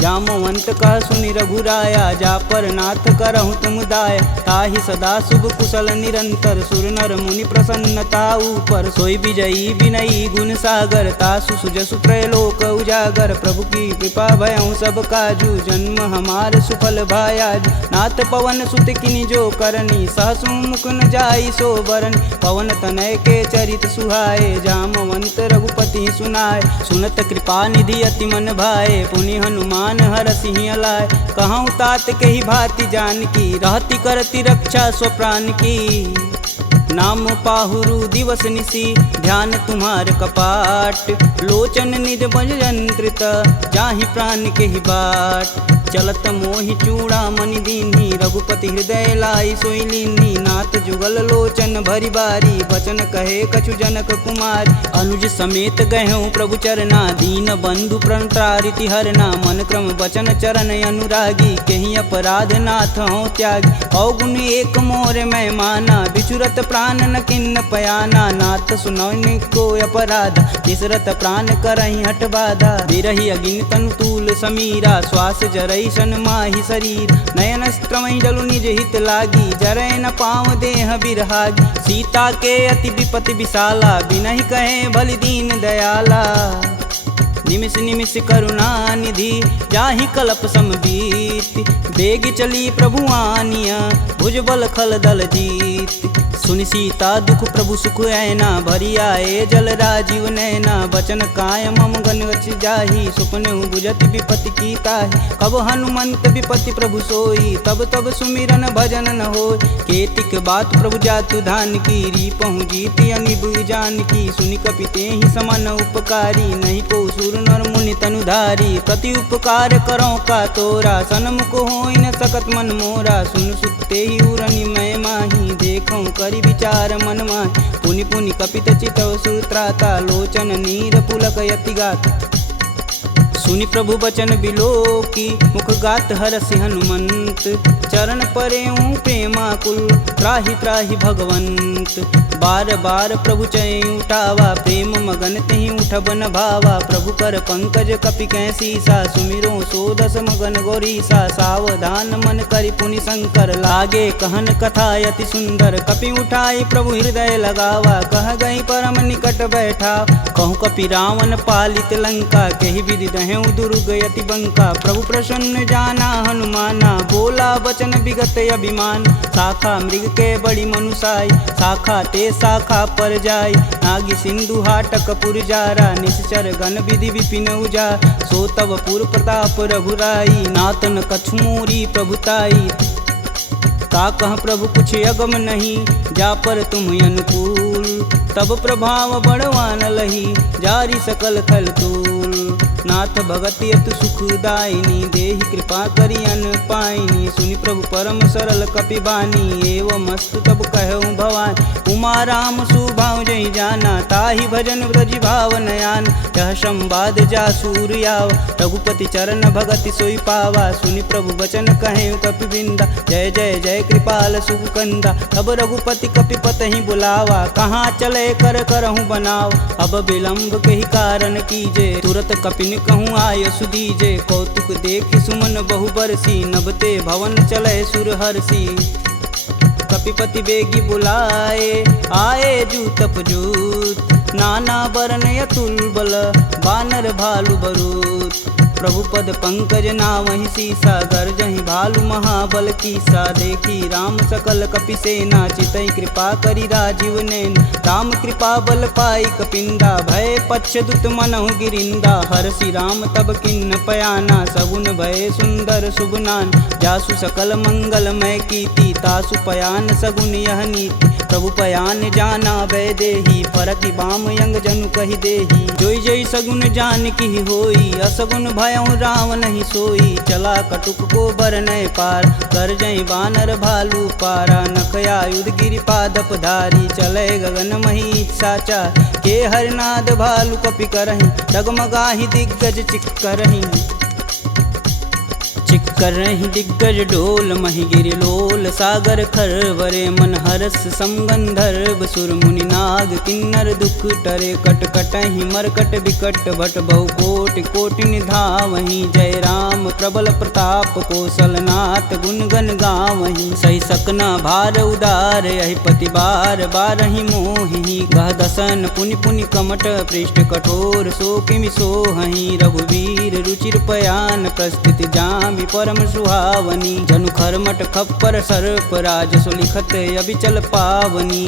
जामवंत कह सुनि रघुराया, जा पर नाथ करहु तुम दाया। ताहि सदा शुभ कुशल निरंतर, सुर नर मुनि प्रसन्नता ऊपर। सोई विजयी विनयी गुण सागर, तासु सुजसु त्रैलोक उजागर। प्रभु की कृपा भयउ सब काजू, जन्म हमार सुफल भायाज। नाथ पवन सुत किनि जो करनी, सहसु मुख न जाई सो बरन। पवन तनय के चरित सुहाए, जामवंत रघुपति सुनाए। सुनत कृपा निधि अति मन भाए, पुनि हनुमान हर सिंह लाए। कहूँ तात के ही भांति जानकी, रहती करती रक्षा स्वप्राण की। नाम पाहुरु दिवस निसी, ध्यान तुम्हार कपाट। लोचन निज बज यंत्रित, जाहि प्राण के ही बाट। चलत मोहि चूड़ामणि दीन्ही, रघुपति हृदय लाई सोई लीन्ही। नाथ जुगल लोचन भरी बारी, बचन कहे कछु जनक कुमार। अनुज समेत गहूँ प्रभु चरना, दीन बंधु प्रणतारिति हरना। मन क्रम बचन चरण अनुरागी, कहीं अपराध नाथ हो त्यागी। अवगुण एक मोर मैं माना, बिचुरत प्राण न किन्न पयाना। नाथ सुनौनि को अपराध, तिसरत प्राण करहि हठ बाधा। बिरहि अगिन तनु तूल समीरा, श्वास जरई सन माहि शरीर। नयन स्त्रमहि जलु निज हित लागी, जरै न पाँव देह बिरहागी। सीता के अति विपति विशाला, बिनहि कहे बलि दीन दयाला। निमिष निमिष करुणा निधि, जाहि कल्प समबीत। बेग चली प्रभु आनिया, भुजबल खल दल जीत। सुनि सीता दुख प्रभु सुख ऐना, भरी आए जल राजीव नैना। बचन काय मम गन गच जाहि, सुपने बुझत विपति की ताहि। कब हनुमंत विपति प्रभु सोई, तब तब सुमिरन भजन न होय। केतिक बात प्रभु जातु धान की, रीपहु जीति अनिब जानकी। सुनि कपि तेहि समान उपकारी, नहीं को सुर नर मुनि तनुधारी। प्रति उपकार करो का तोरा, सन्मुख होई न सकत मन मोरा। सुन सुते ही उरनि मैं माही, देखूं करि विचार मन माहि। पुनि पुनि कपित चितव सुत्राता, लोचन नीर पुलक यति गात। सुनि प्रभु बचन बिलोकी, मुख गात हरसि हनुमंत। चरण परेऊँ प्रेमाकुल, त्राहि त्राहि भगवंत। बार बार प्रभु चय उठावा, प्रेम मगन तेहि उठब न भावा। प्रभु कर पंकज कपि कै सीसा, सुमिरो सो दस मगन गौरीसा। सावधान मन करि पुनि शंकर, लागे कहन कथा अति सुंदर। कपि उठाई प्रभु हृदय लगावा, कह गई परम निकट बैठा। कहूँ कपि रावण पालित लंका, केहि विधि दहें दुर्ग यति बंका। प्रभु प्रसन्न जाना हनुमाना, बोला बचन विगत अभिमान। शाखा मृग के बड़ी मनुसाई, शाखा ते शाखा पर जाई। नागी सिंधु हाटक पुर जारा, निश्चर गण विधि विपिन उजा। सो तब पुर प्रताप रघुराई, नातन कछु मोरी प्रभुताई। का कह प्रभु कुछ अगम नहीं, जा पर तुम अनुकूल। तब प्रभाव बड़वान लही, जारी सकल खल तूल। नाथ भगति अतु सुखदायिनी, देहि कृपा करि अन पाइनी। सुनि प्रभु परम सरल कपि बानी, एवं मस्तु तब कहूँ भवानी। उमा राम सुभाव जहि जाना, ताहि भजन ब्रज भाव नयान। यह संवाद जासूर आवा, रघुपति चरण भगति सोई पावा। सुनि प्रभु बचन कहें कपि बिंदा, जय जय जय कृपाल सुख कंदा। तब रघुपति कपि पतहि बुलावा, कहाँ चले कर करहूँ बनाव। अब विलंब के ही कारण कीजे, तुरत कपिन कहूँ आय सुदीजे। कौतुक देखि सुमन बहु बरसी, नभते भवन चले सुर हर्षि। कपिपति बेगी बुलाए, आए जूतप जूत। नाना बरन अतुल बल, बानर भालु बरूत। प्रभु पद पंकज नावहि सीसा, गर्जहि भालु महाबल कीसा। देखी राम सकल कपि सेना, चितई कृपा करि राजीव नैन। राम कृपा बल पाई कपिंदा, भय पच्छ दुत मनहु गिरिंदा। हरषि राम तब किन्न पयाना, सगुन भय सुंदर शुभ नान। जासु सकल मंगलमय कीर्ति, तासु पयान सगुन यह नीति। प्रभु पयान जाना भय देही, फरकि बाम यंग जनु कहि देही। जोई जोई सगुन जान की होई, असगुन भयउ रावण ही सोई। चला कटुक को बरनय पार, कर जय बानर भालू पारा। नखया युध गिरि पादप धारी, चले गगन मही साचा। के हरनाद भालू कपि करहि, डगमगाहि दिग्गज चिक्करहि। चिक्करहि दिग्गज डोल, महि गिरि लोल सागर खरवरे। मन हरस समगंधर्व सुर मुनि नाग किन्नर दुख टरे कट कटहि मरकट विकट भट बहु कोटि कोटि निधावहि जय राम प्रबल प्रताप कौशलनाथ गुण गण गावहि सही सकना भार उदार यही पति बार बारहि मोहि गह दसन पुनि पुनि कमट पृष्ठ कठोर सो किमि सोहहि रघुवीर रुचिर पयान प्रस्थिति जामि परम सुहावनी जनु खरमट खप्पर सर्प राज सुलिखत अबिचल पावनी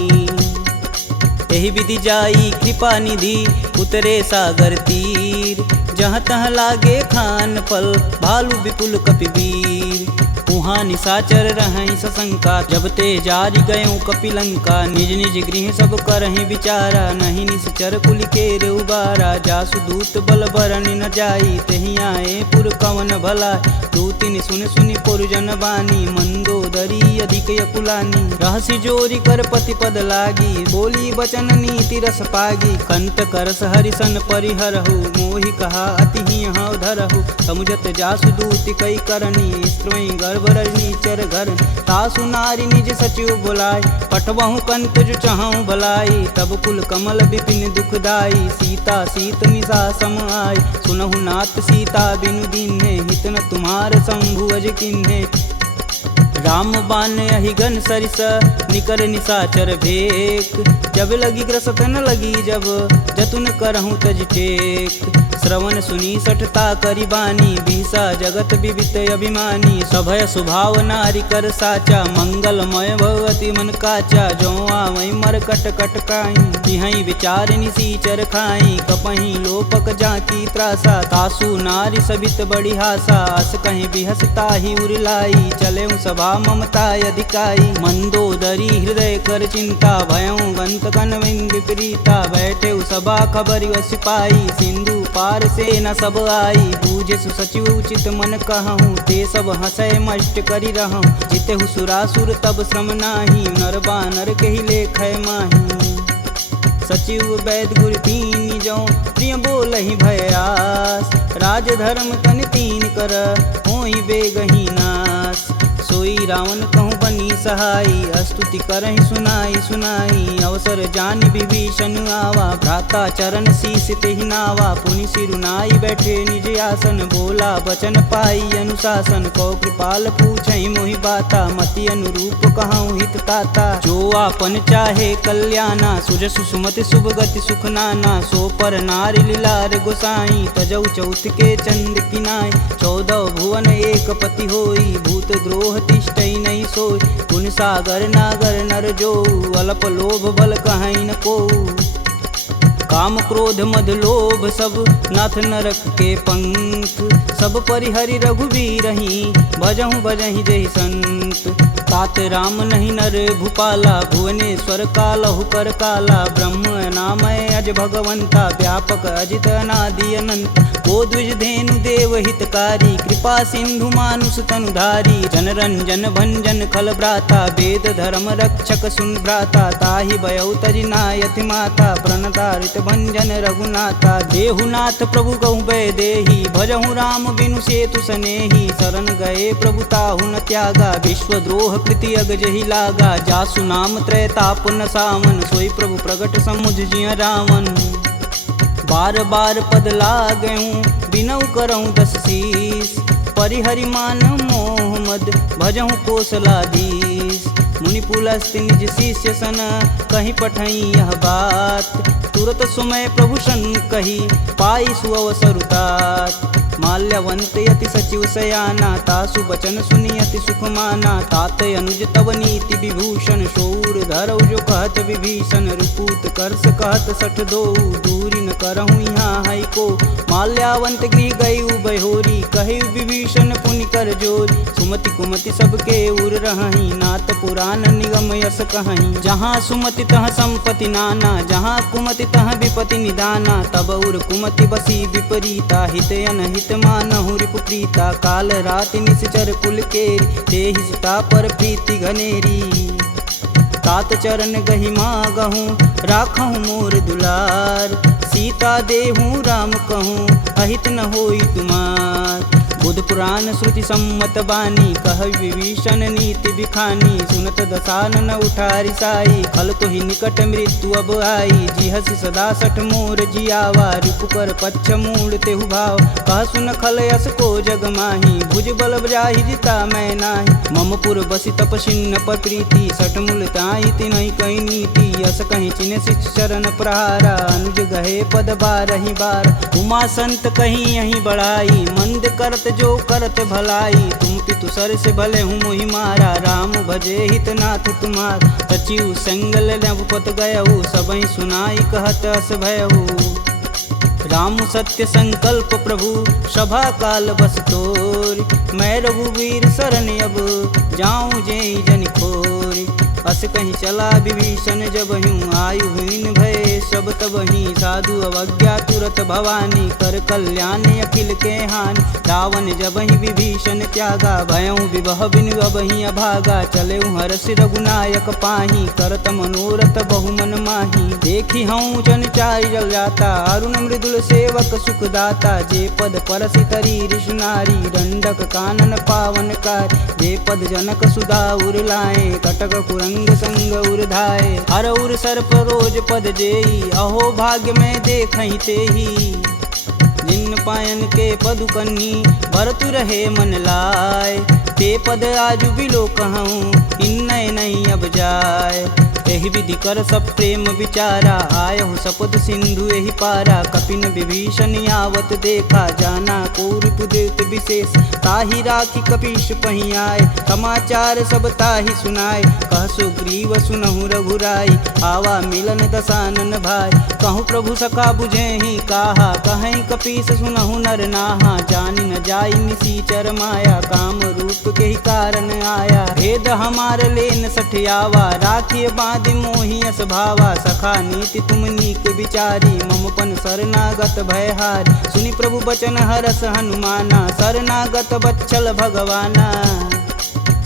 यही विधि जाई कृपा निधि उतरे सागर तीर जहाँ तहाँ लागे खान पल भालू विपुल कपिवीर उहाँ निशाचर रहहि सशंका जब ते जारि गयों कपिलंका निज निज गृह सब करहि विचारा नहीं निश्चर कुल केर उबारा जासु दूत बल बरनि न जाई तेहि आए पुर कवन भला दूतिन सुन सुनि पुरजन बानी मंदोदरी अधिक यकुलानी रहसि जोरी कर पति पद लागी बोली बचन नीति रस पागी कंत करस हरिसन परिहरहु मोहि कहा अति हौ धरहु समुझत जासु दूति कई करनी स्त्रोई गर्भ रजनी चर घर तासु नारी निज सचिव बुलाय पठवहु कंत जो चहु भलाई तब कुल कमल विपिन दुखदाई सीता सीत निशा सम आय सुनहु नाथ सीता बिनु दीन्हे हित न तुम्हार शंभु अज किन्हे राम बान अहिगन सरिस निकर निशाचर भेक जब लगी ग्रसत न लगी जब जतुन करहूँ तज टेक श्रवण सुनी सठता करी बानी बिहसा जगत विवित अभिमानी सभय स्वभाव नारी कर साचा मंगलमय भगवती मन काचा जो आवै मर कट कट काई तिहै विचार निसीचर खाई कपहि लोपक जाकी त्रासा तासु नारी सबित बड़ी हासा अस कहीं बिहसता ही उरलाई चले सभा ममता अधिकाई मंदोदरी हृदय कर चिंता भयं गंत कन विपरीता बैठे सभा खबर सिपाही सिंधु पार से न सब आई बूझे सुसचिव उचित मन कहूँ ते सब हंसय मष्ट करी रहूँ जिते सुरासुर तब श्रम नाही नर बानर के ही लेख माही सचिव वैद गुरु तीन जो प्रिय बोल ही भयास राज धर्म तन तीन कर होई बेगही नास सोई रावण कहूँ बनी सहाई स्तुति करहि सुनाई सुनाई अवसर जान विभीषण आवा भ्राता चरण शीस तेहि नावा पुनि सिरुनाई बैठे निज आसन बोला बचन पाई अनुशासन कौ कृपाल पूछहि मोहि बाता मति अनुरूप कहूँ हित ताता जो आपन चाहे कल्याणा सुजस सुमति शुभ गति सुख नाना सो पर नारी लीलार गोसाई तजौ चौथ के चंद किनाय 14 भुवन एक पति होई भूत द्रोह तिष्ठई नहीं सोई गुण सागर नागर नर जो अल्प लोभ बल कहीं न को काम क्रोध मद लोभ सब नाथ नरक के पंख सब परिहरि रघुवीर ही भजहु भजहि जहि संत तात राम नहीं नर भूपाला भुवनेश्वर कालहु कर काला ब्रह्म नामय अज भगवंता व्यापक अजित अनादि अनंत को द्विज धेनु देव हितकारी कृपा सिंधु मानुष तनुधारी जन रंजन भंजन खल भ्राता वेद धर्म रक्षक सुन भ्राता ताहि भयउ तजि नायति माता प्रणतारित भंजन रघुनाथा देहुनाथ प्रभु गहु भय देहि भजहु राम बिनु सेतु सनेहि शरण गए प्रभु ताहु न त्यागा विश्वद्रोह कृति अग जहि लागा जासु नाम त्रैताप न सावन सोई प्रभु प्रगट समुझ जिय रावण बार बार पद लागऊं बिनऊ करऊं 10 शीस परिहरि मान मोह मद भजहु कोसलाधीश मुनि पुलस्त्य निज शिष्य सन कहीं पठई यह बात तुरत सुमय प्रभु सन कही पाई सुअवसरुतात माल्यवंत यति सचिव सयाना तासु बचन सुनि अति सुख माना तात अनुज तव नीति विभूषण शौर धरऊ जो कहत विभीषण रुपूत करस कहत सठ दो दूरी न करहूँ यहाँ है को माल्यावंत गृह गई बहोरी कही विभीषण पुनि कर जोरी सुमति कुमति सबके उर रही नाथ पुराण निगम यस कहीं जहाँ सुमति तह संपत्ति नाना जहाँ कुमति तह विपति निदाना तब उर कुमति बसी विपरीता हित अनहित मानहु रिपुप्रीता काल राति निश्चर कुल केरी तेहि सुता पर प्रीति घनेरी तात चरण गहि मागहूँ राखहूँ मोर दुलार सीता देहूँ राम कहूँ अहित न होई तुमार बुध पुराण श्रुति सम्मत बानी, कह विभीषण नीति बिखानी। सुनत दसानन उठारी साई, खल तो ही निकट मृत्यु अब आई। जिहसि सदा सठ मोर जियावा, रिपुकर पच्छ मूड़ तेहु भाव। कह सुन खल यस को जग माही, भुज बल जाहि जिता मैं नाही। मम पुर बसि तपसिन्न पर प्रीति, सठ मूल ताहि तिन्हि कही नीति। यस कहीं चिन्ह शिष चरण प्रहारा, अनुज गहे पद बारहि बार। उमा संत कहीं यही बढ़ाई, मंद करत जो करत भलाई। तुम पितु सर से भले हूँ मोहि मारा, राम भजे हित नाथ तुम्हार। सचिव संगल नवपत गयहु, सबहि सुनाई कहत अस भयहु। राम सत्य संकल्प प्रभु, सभा काल बस तोरि। मैं रघुवीर शरण अब, जाऊं जेहि जनि खोरि। अस कहीं चला विभीषण जब हूँ, आयुहीन भय सब तबहि। साधु अवज्ञा तुरत भवानी, कर कल्याण अखिल के हानि। रावण जबहि विभीषण त्यागा, भयउ विभह बिनु अबहि अभागा। चलेउ हरष रघुनायक पाही, करत मनोरथ बहु मन माही। देखी हूँ जन चारि जल जाता, अरुण मृदुल सेवक सुखदाता। जे पद परसि तरी ऋषि नारी, दंडक कानन पावन कार। जे पद जनक सुधा उर लाए, कटक कुरंग संग उर्धाए। हर उर सर्प रोज पद जेई, अहो भाग्य में देखहि तेहि। जिन पायन के पदु कन्ही, भरतु रहे मन लाय। ते पद आजु बिलो कहूँ, इन्नय नहीं अब जाय। एहि विधि कर सब प्रेम विचारा, आयहु सपद सिंधु एहि पारा। कपिन विभीषण आवत देखा, जाना कौरव देत विशेष। ताहि राखी कपीश पहि आए, समाचार सब ताहि सुनाए। कह सुग्रीव सुनहु रघुराई, आवा मिलन दसानन भाई। कहूँ प्रभु सखा बुझेहि काहा, कहीं कपीस सुनहु नर नाहा। जानि न जाई निसीचर माया, काम रूप के ही कारण आया। भेद हमार लेन सठियावा, राखिए बांधि मोहि यस भावा। सखा नीति तुम नीक विचारी, ममपन शरणागत भयहारी। सुनि प्रभु बचन हरस हनुमाना, शरणागत बच्चल भगवाना।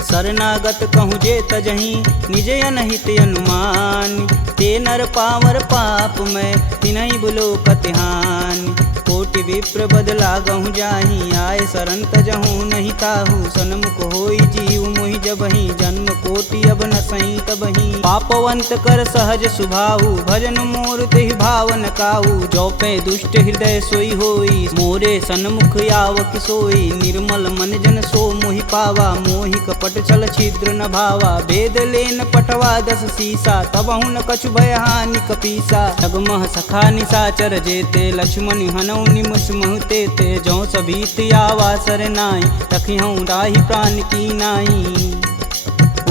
शरणागत कहूँ जे तजहि, निज अनहित अनुमान। ते नर पावर पाप में, तिन्हि बुलोकत हानि। कोटि विप्र बदला गहूँ जाहि, आए शरण तजहूँ नहीं ताहू। सन्मुख होई जीव मोहि जबहि, जन्म कोटि अब न सही तबहि। पापवंत कर सहज सुभाऊ, भजन मोर तेहि भावन काऊ। जो पे दुष्ट हृदय सोई होई, मोरे सन्मुख आव किसोई। निर्मल मन जन सो मोहि पावा, मोहि कपट छल छिद्र न भावा। भेद लेन पटवा दस सीसा, तबहु न कछु भय हानि कपीसा। जगमह सखा निशाचर जेते, लक्ष्मण हनौ निमस महते ते। जौ सभीत आवा सरनाई, तखिहूँ राहि प्राण की नाई।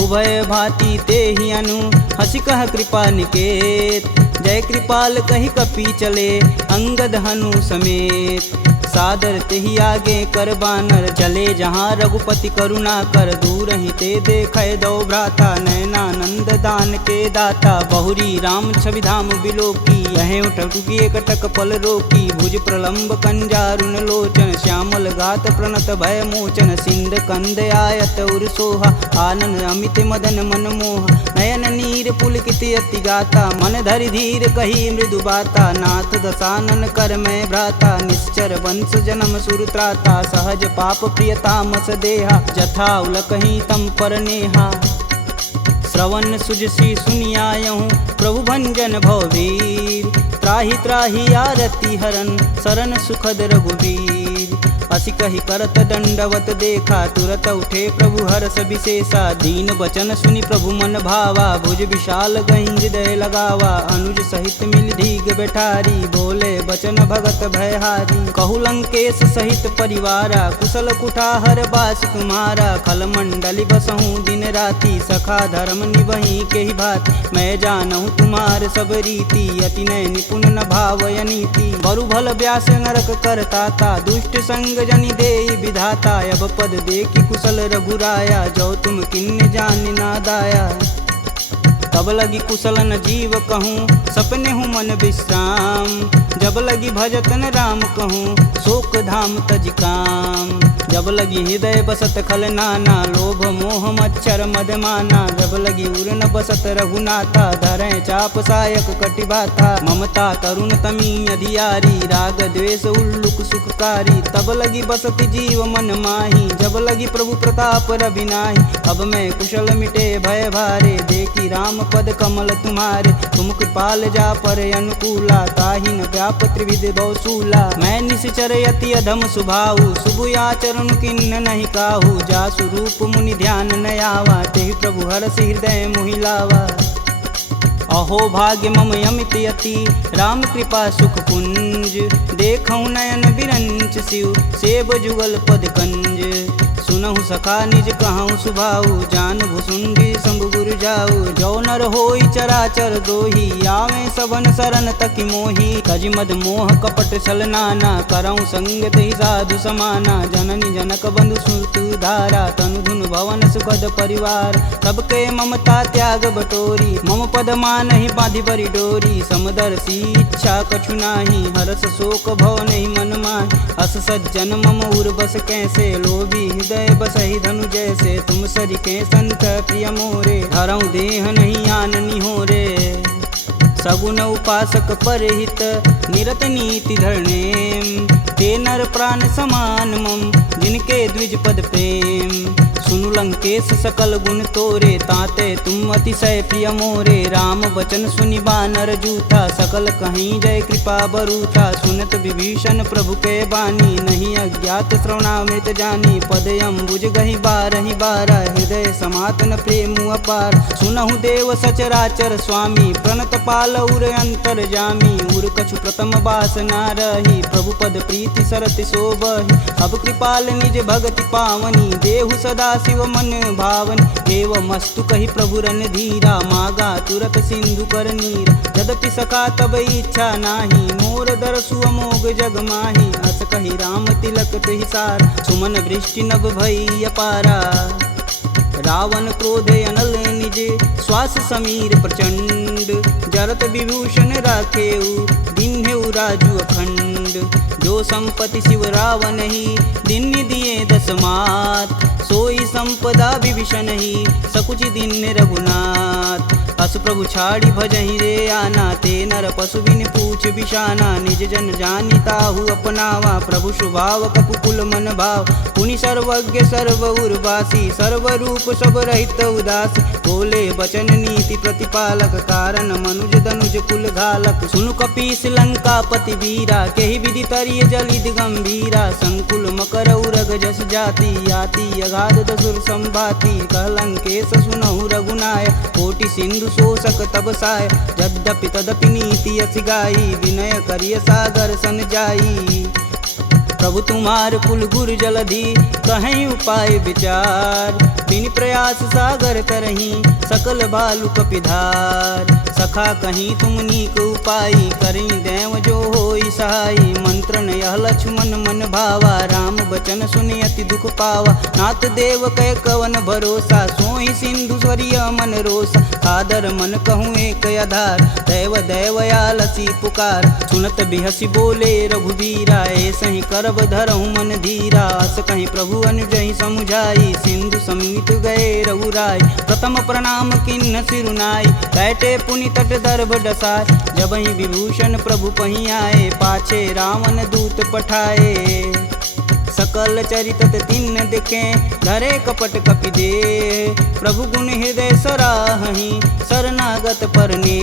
उभय भांति ते ही अनु, हसि कह कृपा निकेत। जय कृपाल कहि कपि चले, अंगद हनु समेत। सादर तेहि आगे कर बानर, चले जहाँ रघुपति करुणा कर। दूर ही ते देखै दो भ्राता, नयनानंद दान के दाता। बहुरी राम छवि धाम बिलोकी, यहें उठुकी एकटक पल रोकी। भुज प्रलंब कंजारुन लोचन, श्यामल गात प्रणत भय मोचन। सिंध कंद आयत उर सोहा, आनन अमित मदन मन मोह। नयन नीर पुलकित अति गाता, मन धरि धीर कही मृदु बाता। नाथ दसानन कर मैं भ्राता, निश्चर वंश जन्म सुर त्राता। सहज पाप प्रियतामस देहा, जथा उलकहि तम पर नेहा। श्रवण सुजसी सुनियायहूँ, प्रभु भंजन भववीर। त्राहि त्राहि आरती हरन, शरण सुखद रघुवीर। असी कही करत दंडवत देखा, तुरत उठे प्रभु हरष विशेषा। दीन बचन सुनि प्रभु मन भावा, भुज विशाल गहि हृदय लगावा। अनुज सहित मिल धीग बैठारी, बोले बचन भगत भयहारी। कहु लंकेश सहित परिवारा, कुशल कुठाहर बास तुम्हारा। खल मंडली बसहूँ दिन राति, सखा धर्म निबहि के ही भात। मैं जानहूँ तुम्हार सब रीति, अति नय निपुण न भावय नीति। बरु भल व्यास नरक करताता, दुष्ट संग जनि देई विधाता। अब पद देखि कुशल रघुराया, जो तुम किन्ने जान ना दाया। तब लगी कुशल न जीव कहूँ, सपने हूँ मन विश्राम। जब लगी भजतन राम कहूँ, शोक धाम तज काम। जब लगी हृदय बसत खल नाना, लोभ मोह मच्छर मदमाना, जब लगी उर न बसत रघुनाथा, धरें चाप सायक कटिबाथा, ममता करुण तमी अधियारी, राग द्वेष उल्लुक सुखकारी, तब लगी बसत जीव मन माही, जब लगी प्रभु प्रताप रविनाही, अब मैं कुशल मिटे भय भारे, देखी राम पद कमल तुम्हारे, तुम कृपाल जा पर अनुकूला, ताहि न व्याप त्रिविध बहुसूला, मैं निश्चर यति अधम सुभाऊ, शुभ आचरण किन्न नहीं काहू, जासु रूप मुनि ध्यान न आवा, तेहि प्रभु हरष हृदय मोहि लावा। अहो भाग्य मम यमित यति, राम कृपा सुख पुंज, देखऊँ नयन बिरंच शिव, सेब जुगल पद कंज, सुनहु सखा निज कहूँ सुभाऊ, जान भुसुंडी शंभु गुरु जाऊ, जो नर होई चराचर द्रोही, आवे सबन शरण तकि मोही, तज मद मोह कपट छल नाना, करऊँ संगत ही साधु समाना, जननी जनक बंधु सुत धारा, तनु धुन भवन सुखद परिवार, सबके ममता त्याग बटोरी, मम पद मानहि बांधि बरी डोरी, समदर्शी इच्छा कछु नाही, हरस शोक भव नहीं मन माहि, अस सज्जन मम उर बस कैसे, लोभी हृदय बसहि धनु जैसे, तुम सरिके संत प्रिय मोरे, धरऊँ देह नहीं आननी हो रे, सगुन उपासक परहित, निरत नीति धरणेम, ते नर प्राण समान मम, जिनके द्विज पद प्रेम, सुनु लंकेश सकल गुण तोरे, ताते तुम अतिशय प्रिय मोरे, राम बचन सुनि बानर जूथा, सकल कहीं जय कृपा बरूथा, सुनत विभीषण प्रभु के बानी, नहीं अज्ञात श्रवणामृत जानी, पद अम्बुज गहि बारहि बारा, हृदय समातन प्रेम अपार, सुनहु देव सचराचर स्वामी, प्रणत पाल उर अंतर जामी, उर कछु प्रथम बास ना रही, प्रभु पद प्रीति सरति शोभहि, अब कृपाल निज भगति पावनी, देहु सदा शिव मन भावन, एवं मस्तु कही प्रभु रन धीरा, मागा तुरत सिंधु कर नीर, यद्यपि सका तब इच्छा नाही, मोर दरसु अमोघ जग माही, अस कही राम तिलक तुहिसार, सुमन वृष्टि नभ भई अपारा, रावण क्रोध अनल निज, श्वास समीर प्रचंड, जरत विभूषण राखेऊ, दिन्हेऊ राजु अखंड, जो संपत्ति शिव रावण ही, दिन दिए दस मात, सोई संपदा विभीषण ही, सकुच दिन रघुनाथ, अस प्रभु छाड़ी भजहि रे आना, ते नर पशु बिन पूछ बिशाना, निज जन जानि ताहु अपनावा, प्रभु स्वभाव कपुकुल मन भाव, पुनि सर्वज्ञ सर्व उर्वासी, सर्व रूप सब रहित उदासी, बोले बचन नीति प्रतिपालक, कारण मनुज धनुज कुल घालक, सुनु कपीस लंकापति वीरा, केहि विधि तरिय जलिद गंभीरा, संकुल मकर उरग जस जाति, याति अगाध दसुर संभाति, कहलंकेश सुनहु रघुनाय, कोटि सिंधु शोषक तब साय, यद्यपि तदपि नीति अति गाई, विनय करिय सागर सन जाई, प्रभु तुम्हार कुल गुर जलधि, कहीं उपाय विचार, बिन प्रयास सागर तरही, सकल भालु कपिधार, सखा कहीं तुम नीक उपाय, करी देव जो होई सहाई, मंत्रन यह लक्ष्मण मन भावा, राम बचन सुनि अति दुख पावा, नाथ देव कै कवन भरोसा, सोई सिंधु स्वरिय मन रोसा, आदर मन कहूँ एक आधार, दैव दैवयालसी पुकार, सुनत बिहसी बोले रघुबीरा, ऐसे ही करब धरहु मन धीरा, अस कहीं प्रभु अनुजहि समुझाई, सिंधु समीत गए रघुराय, प्रथम प्रणाम किन्न सिरुनाई, बैठे पुनि तट दर्भ डसाय, जबहि विभूषण प्रभु पही आए, पाछे रावण दूत पठाए, सकल चरित तिन्न दिखे, धरे कपट कपि दे, प्रभु गुण हृदय सराहि, शरणागत परने,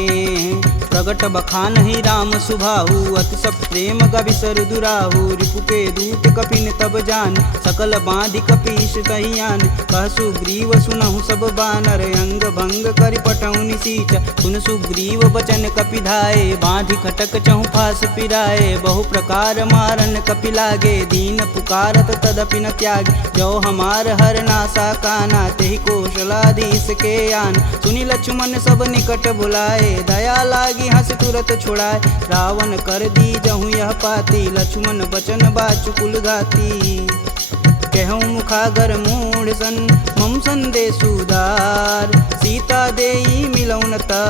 प्रगट बखानहि राम सुभाहु, अति सब प्रेम गविसर दुराहु, रिपु के दूत कपिन तब जान, सकल बांधि कपीश कहियान, कह सुग्रीव सुनहु सब बानर, अंग भंग करि पटौनि निसीच, सुन सुग्रीव बचन कपिधाए, बांधि खटक चहु फास पिराए, बहु प्रकार मारन कपि लागे, दीन पुकारत तदपि न त्यागे, जो हमार हर नासा काना, तेहि कौशलाधीश के आन, सुनि लक्ष्मण सब निकट बुलाए, दया लागी हंस तुरत छुड़ाए, रावण कर दी जहूँ यह पाती, लक्ष्मण बचन बाचुकुल घाती, कहूँ मुखागर मूढ़ सन, मम संदेश उदार, सीता देई मिलौन ता,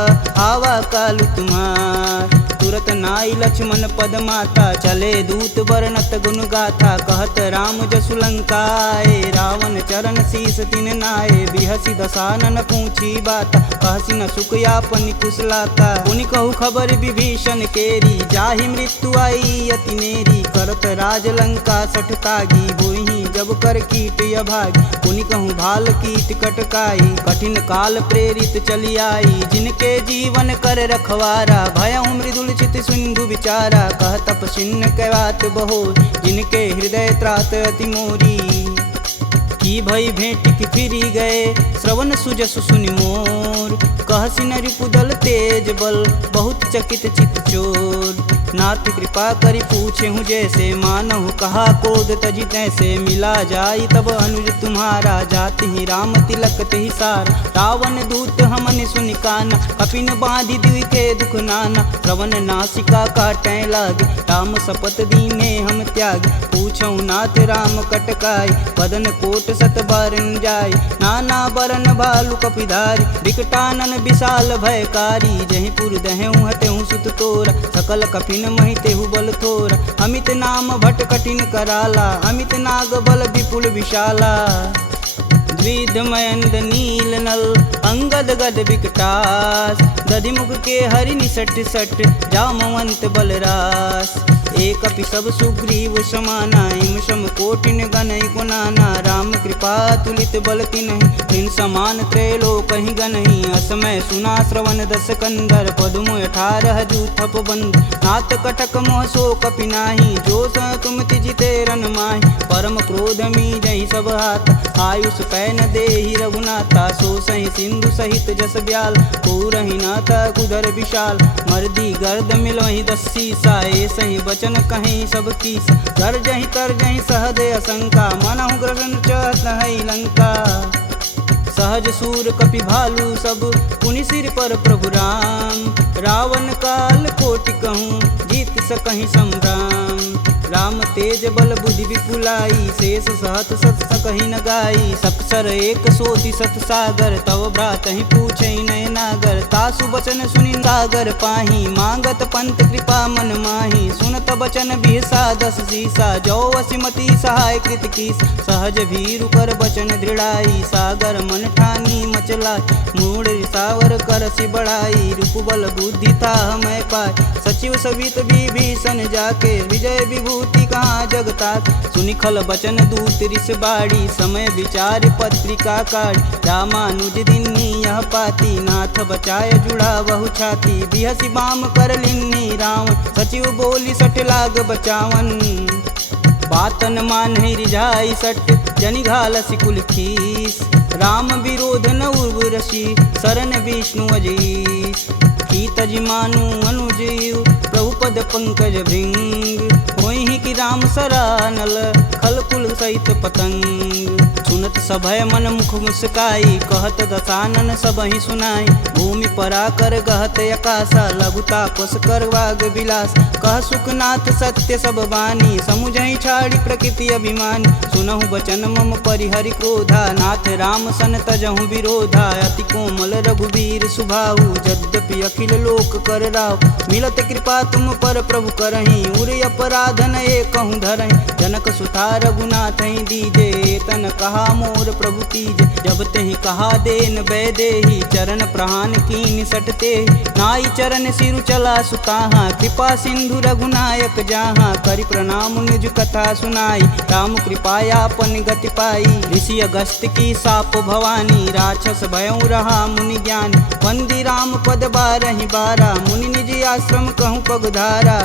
आवा कालु तुम्हार, तुरत नाई लक्ष्मण पद माता, चले दूत वर्णत गुण गाथा। कहत राम जसु लंकाए, रावण चरण शीस तिन नाये। बिहसी दसानन पूछी बात, कहसी न सुख यापन कुशलाता। पुनि कहु खबर विभीषण केरी, जाहि मृत्यु आई अति नेरी। करत राज लंका सठ तागी, होई जब कर कीट अभागी। पुनि कहूँ भाल कीट कटकाई, कठिन काल प्रेरित चली आई। जिनके जीवन कर रखवारा, भयउ मृदुल चित सिंधु विचारा। कह तपसिन्न कहवात बहो, जिनके हृदय त्रात अति मोरी। की भई भेंट की फिरी गए, श्रवण सुजस सुनि मोर। कहसी न रिपुदल तेज बल, बहुत चकित चित चोर। नाथ कृपा करि पूछे हूँ जैसे, मानहु कहा क्रोध तजि तैसे। मिला जाई तब अनुज तुम्हारा, जाति ही राम तिलक तेहि सार। रावण दूत हमन सुनि काना, कपिन बांधि दिव्य के दुख नाना। श्रवण नासिका काटै लागे, राम शपथ दीने हम त्याग। पूछऊ नाथ राम कटकाई, बदन कोट सत बारन जाय। नाना बरन भालु कपिधारी, विकटानन विशाल भयकारी। जहि पुर दहु हतेहु सुत तोरा, सकल कपिन महि तेहु बल थोरा। अमित नाम भट कठिन कराला, अमित नाग बल विपुल विशाला। द्विध मयंद नील नल, अंगद गद विकटास। दधिमुख के हरि निसट सट, जामवंत बलरास। एक अपि सब सुग्रीव समाना, इम सम कोटिन गनहि गुनाना। राम कृपा तुलित बल तिन्हि, तिन समान त्रैलोक ही गनहि। असमय सुना श्रवण दस कंदर, पदुम 18 जूथप बंद। नाथ कटक मोह सो कपि नाही, जो स तुम तिजिते रन माहि। परम क्रोध मी जहि सब हाथ, आयुष पै न देहि रघुनाथा। सो सहि सिंधु सहित जस ब्याल, पूरहि नाथ कुधर विशाल। मर्दी गर्द मिलहि 10 सीसा, सही बचन कहीं सब कीस। गर्जहि तरजहि सहदे असंका, मनहु ग्रसन चहत है लंका। सहज सूर कपि भालू सब, पुनि सिर पर प्रभु राम। रावण काल कोटि कहूँ, जीत सकहि संग्राम। राम तेज बल बुद्धि विपुलाई, शेष सहत सत सकहि न गाई। सपसर एक सोति सत सागर, तव भ्रातहि पूछहि नय नागर। तासु बचन सुनि सागर पाही, मांगत पंत कृपा मन माही। सुनत बचन बिहसा 10 सीसा, जो वसिमति सहाय कृत कीस। सहज भीरु कर बचन दृढ़ाई, सागर मन ठानी मचला। मूढ़ रिसावर करसि बढ़ाई, रूप बल बुद्धि था मैं पाय। सचिव सवित विभीषण जाके, विजय विभूति कहाँ जगतात। सुनि खल बचन दूत रिस बाड़ी, समय विचार पत्रिका काढ़। रामानुज दिन्नी यह पाती, नाथ बचाय जुड़ा बहु छाती। बिहसी बाम कर लिन्नी रावण, सचिव बोली सठ लाग बचावन। बातन मान रिझाई सट, जनि घालसि कुल खीस। राम विरोध न उर्वरसी, शरण विष्णु अजीस। की तज मानु अनुजीव, प्रभु पद पंकज भृंग। होहि कि राम सरानल, खल कुल सहित पतंग। सुनत सभय मन मुख मुस्काई, कहत दसानन सबहि सुनाई। भूमि परा कर गहत अकासा, लघुता पस कर वाग विलास। कह सुखनाथ सत्य सब बानी, समुझहि छाड़ी प्रकृति अभिमानी। सुनहु बचन मम परिहरि क्रोधा, नाथ राम सन तजहु विरोधा। अति कोमल रघुवीर सुभाऊ, यद्यपि अखिल लोक कर राव। मिलत कृपा तुम पर प्रभु करहि, उर अपराधन एकहु धरहि। जनक सुता रघुनाथ ही दीजे, तन कहा मोर प्रभु कीजे। जब तेहि कहा देन बैदेही, चरण प्रहान कीन सटते। नाई चरण सिरु चला सुताहा, कृपा सिंधु रघुनायक जहाँ। करि प्रणाम निज कथा सुनाई, राम कृपायापन गति पाई। ऋषि अगस्त की साप भवानी, राक्षस भयउ रहा मुनि ज्ञानी। वंदी राम पद 12 बारा, मुनि निज आश्रम कहूँ पगधारा।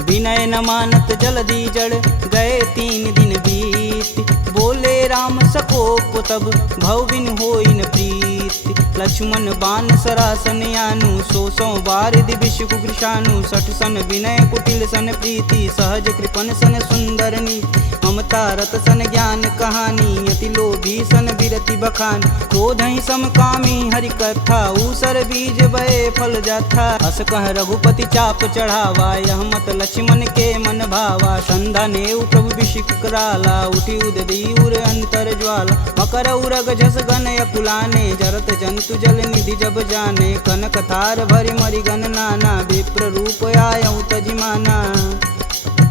विनय न मानत जलधि जड़, गए 3 दिन बीत। बोले राम सकोप तब, भव बिन होई न प्रीत। लक्ष्मण बान सरासन यानु, 100 बार दिविश कुकृशानु। 60 सन विनय कुटिल सन प्रीति, सहज कृपन सन सुंदर नीति। ममता रत सन ज्ञान कहानी, यति लोभी सन विरति बखान। क्रोधहि समकामी हरि कथा, ऊसर बीज बए फल जाथा। अस कह रघुपति चाप चढ़ावा, यह मत लक्ष्मण के मन भावा। संधा नेउ प्रभु बिषिक कराला, उठी उददी उर अंतर ज्वाला। मकर उरग झस गन अकुलाने, जरत जंत हेतु जल निधि जब जाने, कनक थार भरि मरिगन नाना, विप्र रूप आयऊ तजिमाना।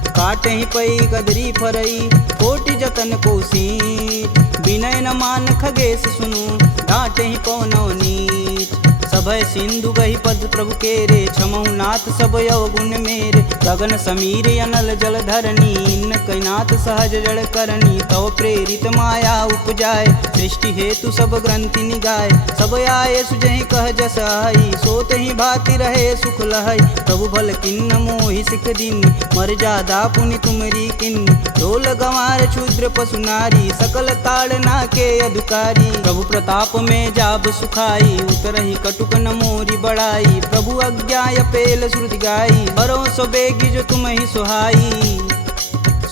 काटे ही पई गदरी फरई, कोटि जतन कोसीट, विनय न मान खगेश सुनु, डांटे ही पवनौ नीच। सभय सिंधु गही पद प्रभु केरे, छमहु नाथ सब अवगुण मेरे। गगन समीर अनल जल धरनी, इन कैनाथ सहज जड़ करनी। तव प्रेरित माया उपजाय, सृष्टि हेतु सब ग्रंथि निगाय। सब आये सुजहि कह जस आई, सोत ही भाति रहे सुख लहई। प्रभु भल किन्न मोहि सिख दीन, मर्यादा पुनि तुमरी किन्न। ढोल गंवार शूद्र पशु नारी, सकल ताड़ना के अधिकारी। प्रभु प्रताप में जाब सुखाई, उतरहि कटुक न मोरी बड़ाई। प्रभु आज्ञा पेल श्रुति गाई, बरो सो बेगी जो तुम ही सुहाई।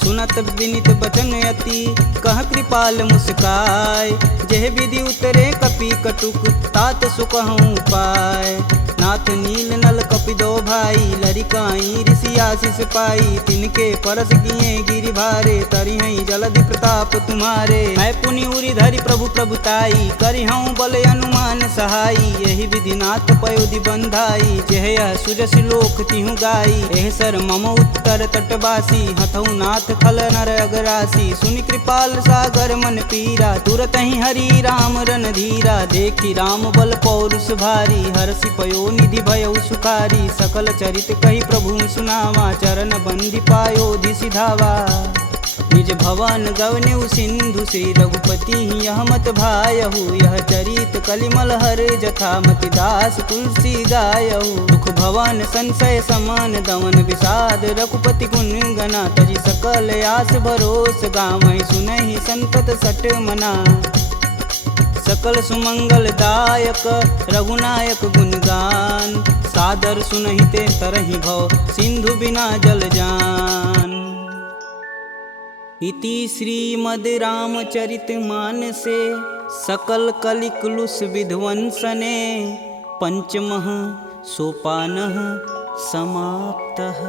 सुनत विनित बचन अति, कह कृपाल मुस्काय। जेह विधि उतरे कपि कटुक, तात सुकहूँ पाय। नाथ नील नल कपि दो भाई, लरिकाई ऋषि आशीष पाई। तिनके परस किए गिरि भारे, तरिहई जलधि प्रताप तुम्हारे। मैं पुनि उरि धरि प्रभु प्रभुताई, करिहऊँ बल अनुमान सहाई। यही विधि नाथ पयोधि बंधाई, जेह यह सुजसि लोक तिहु गाई। एह सर मम उत्तर तटवासी, हथऊ नाथ खल नर अगरासी। सुनि कृपाल सागर मन पीरा, तुरत ही हरि राम रन धीरा। देखी राम बल पौरुष भारी, हरषि पयो निधि भयउ सुखारी। सकल चरित कही प्रभु सुनावा, चरण बंदी पायोधि सिधावा। निज भवन गवनेउ सिंधु श्री रघुपति यह मत भायहु। यह चरित कलिमल हर जथा, मति दास तुलसी गायहु। दुख भवन संशय समान, दमन विषाद रघुपति गुण गना। तजि सकल आस भरोस, गावहि सुनहि संतत सट मना। सकल सुमंगल दायक रघुनायक गुणगान, सादर सुनहि ते तरहि भव, सिंधु बिना जल जान। इति श्रीमद् रामचरित मानसे, सकल कलिकुलुष विध्वंसने। पंचमः सोपानः समाप्तः।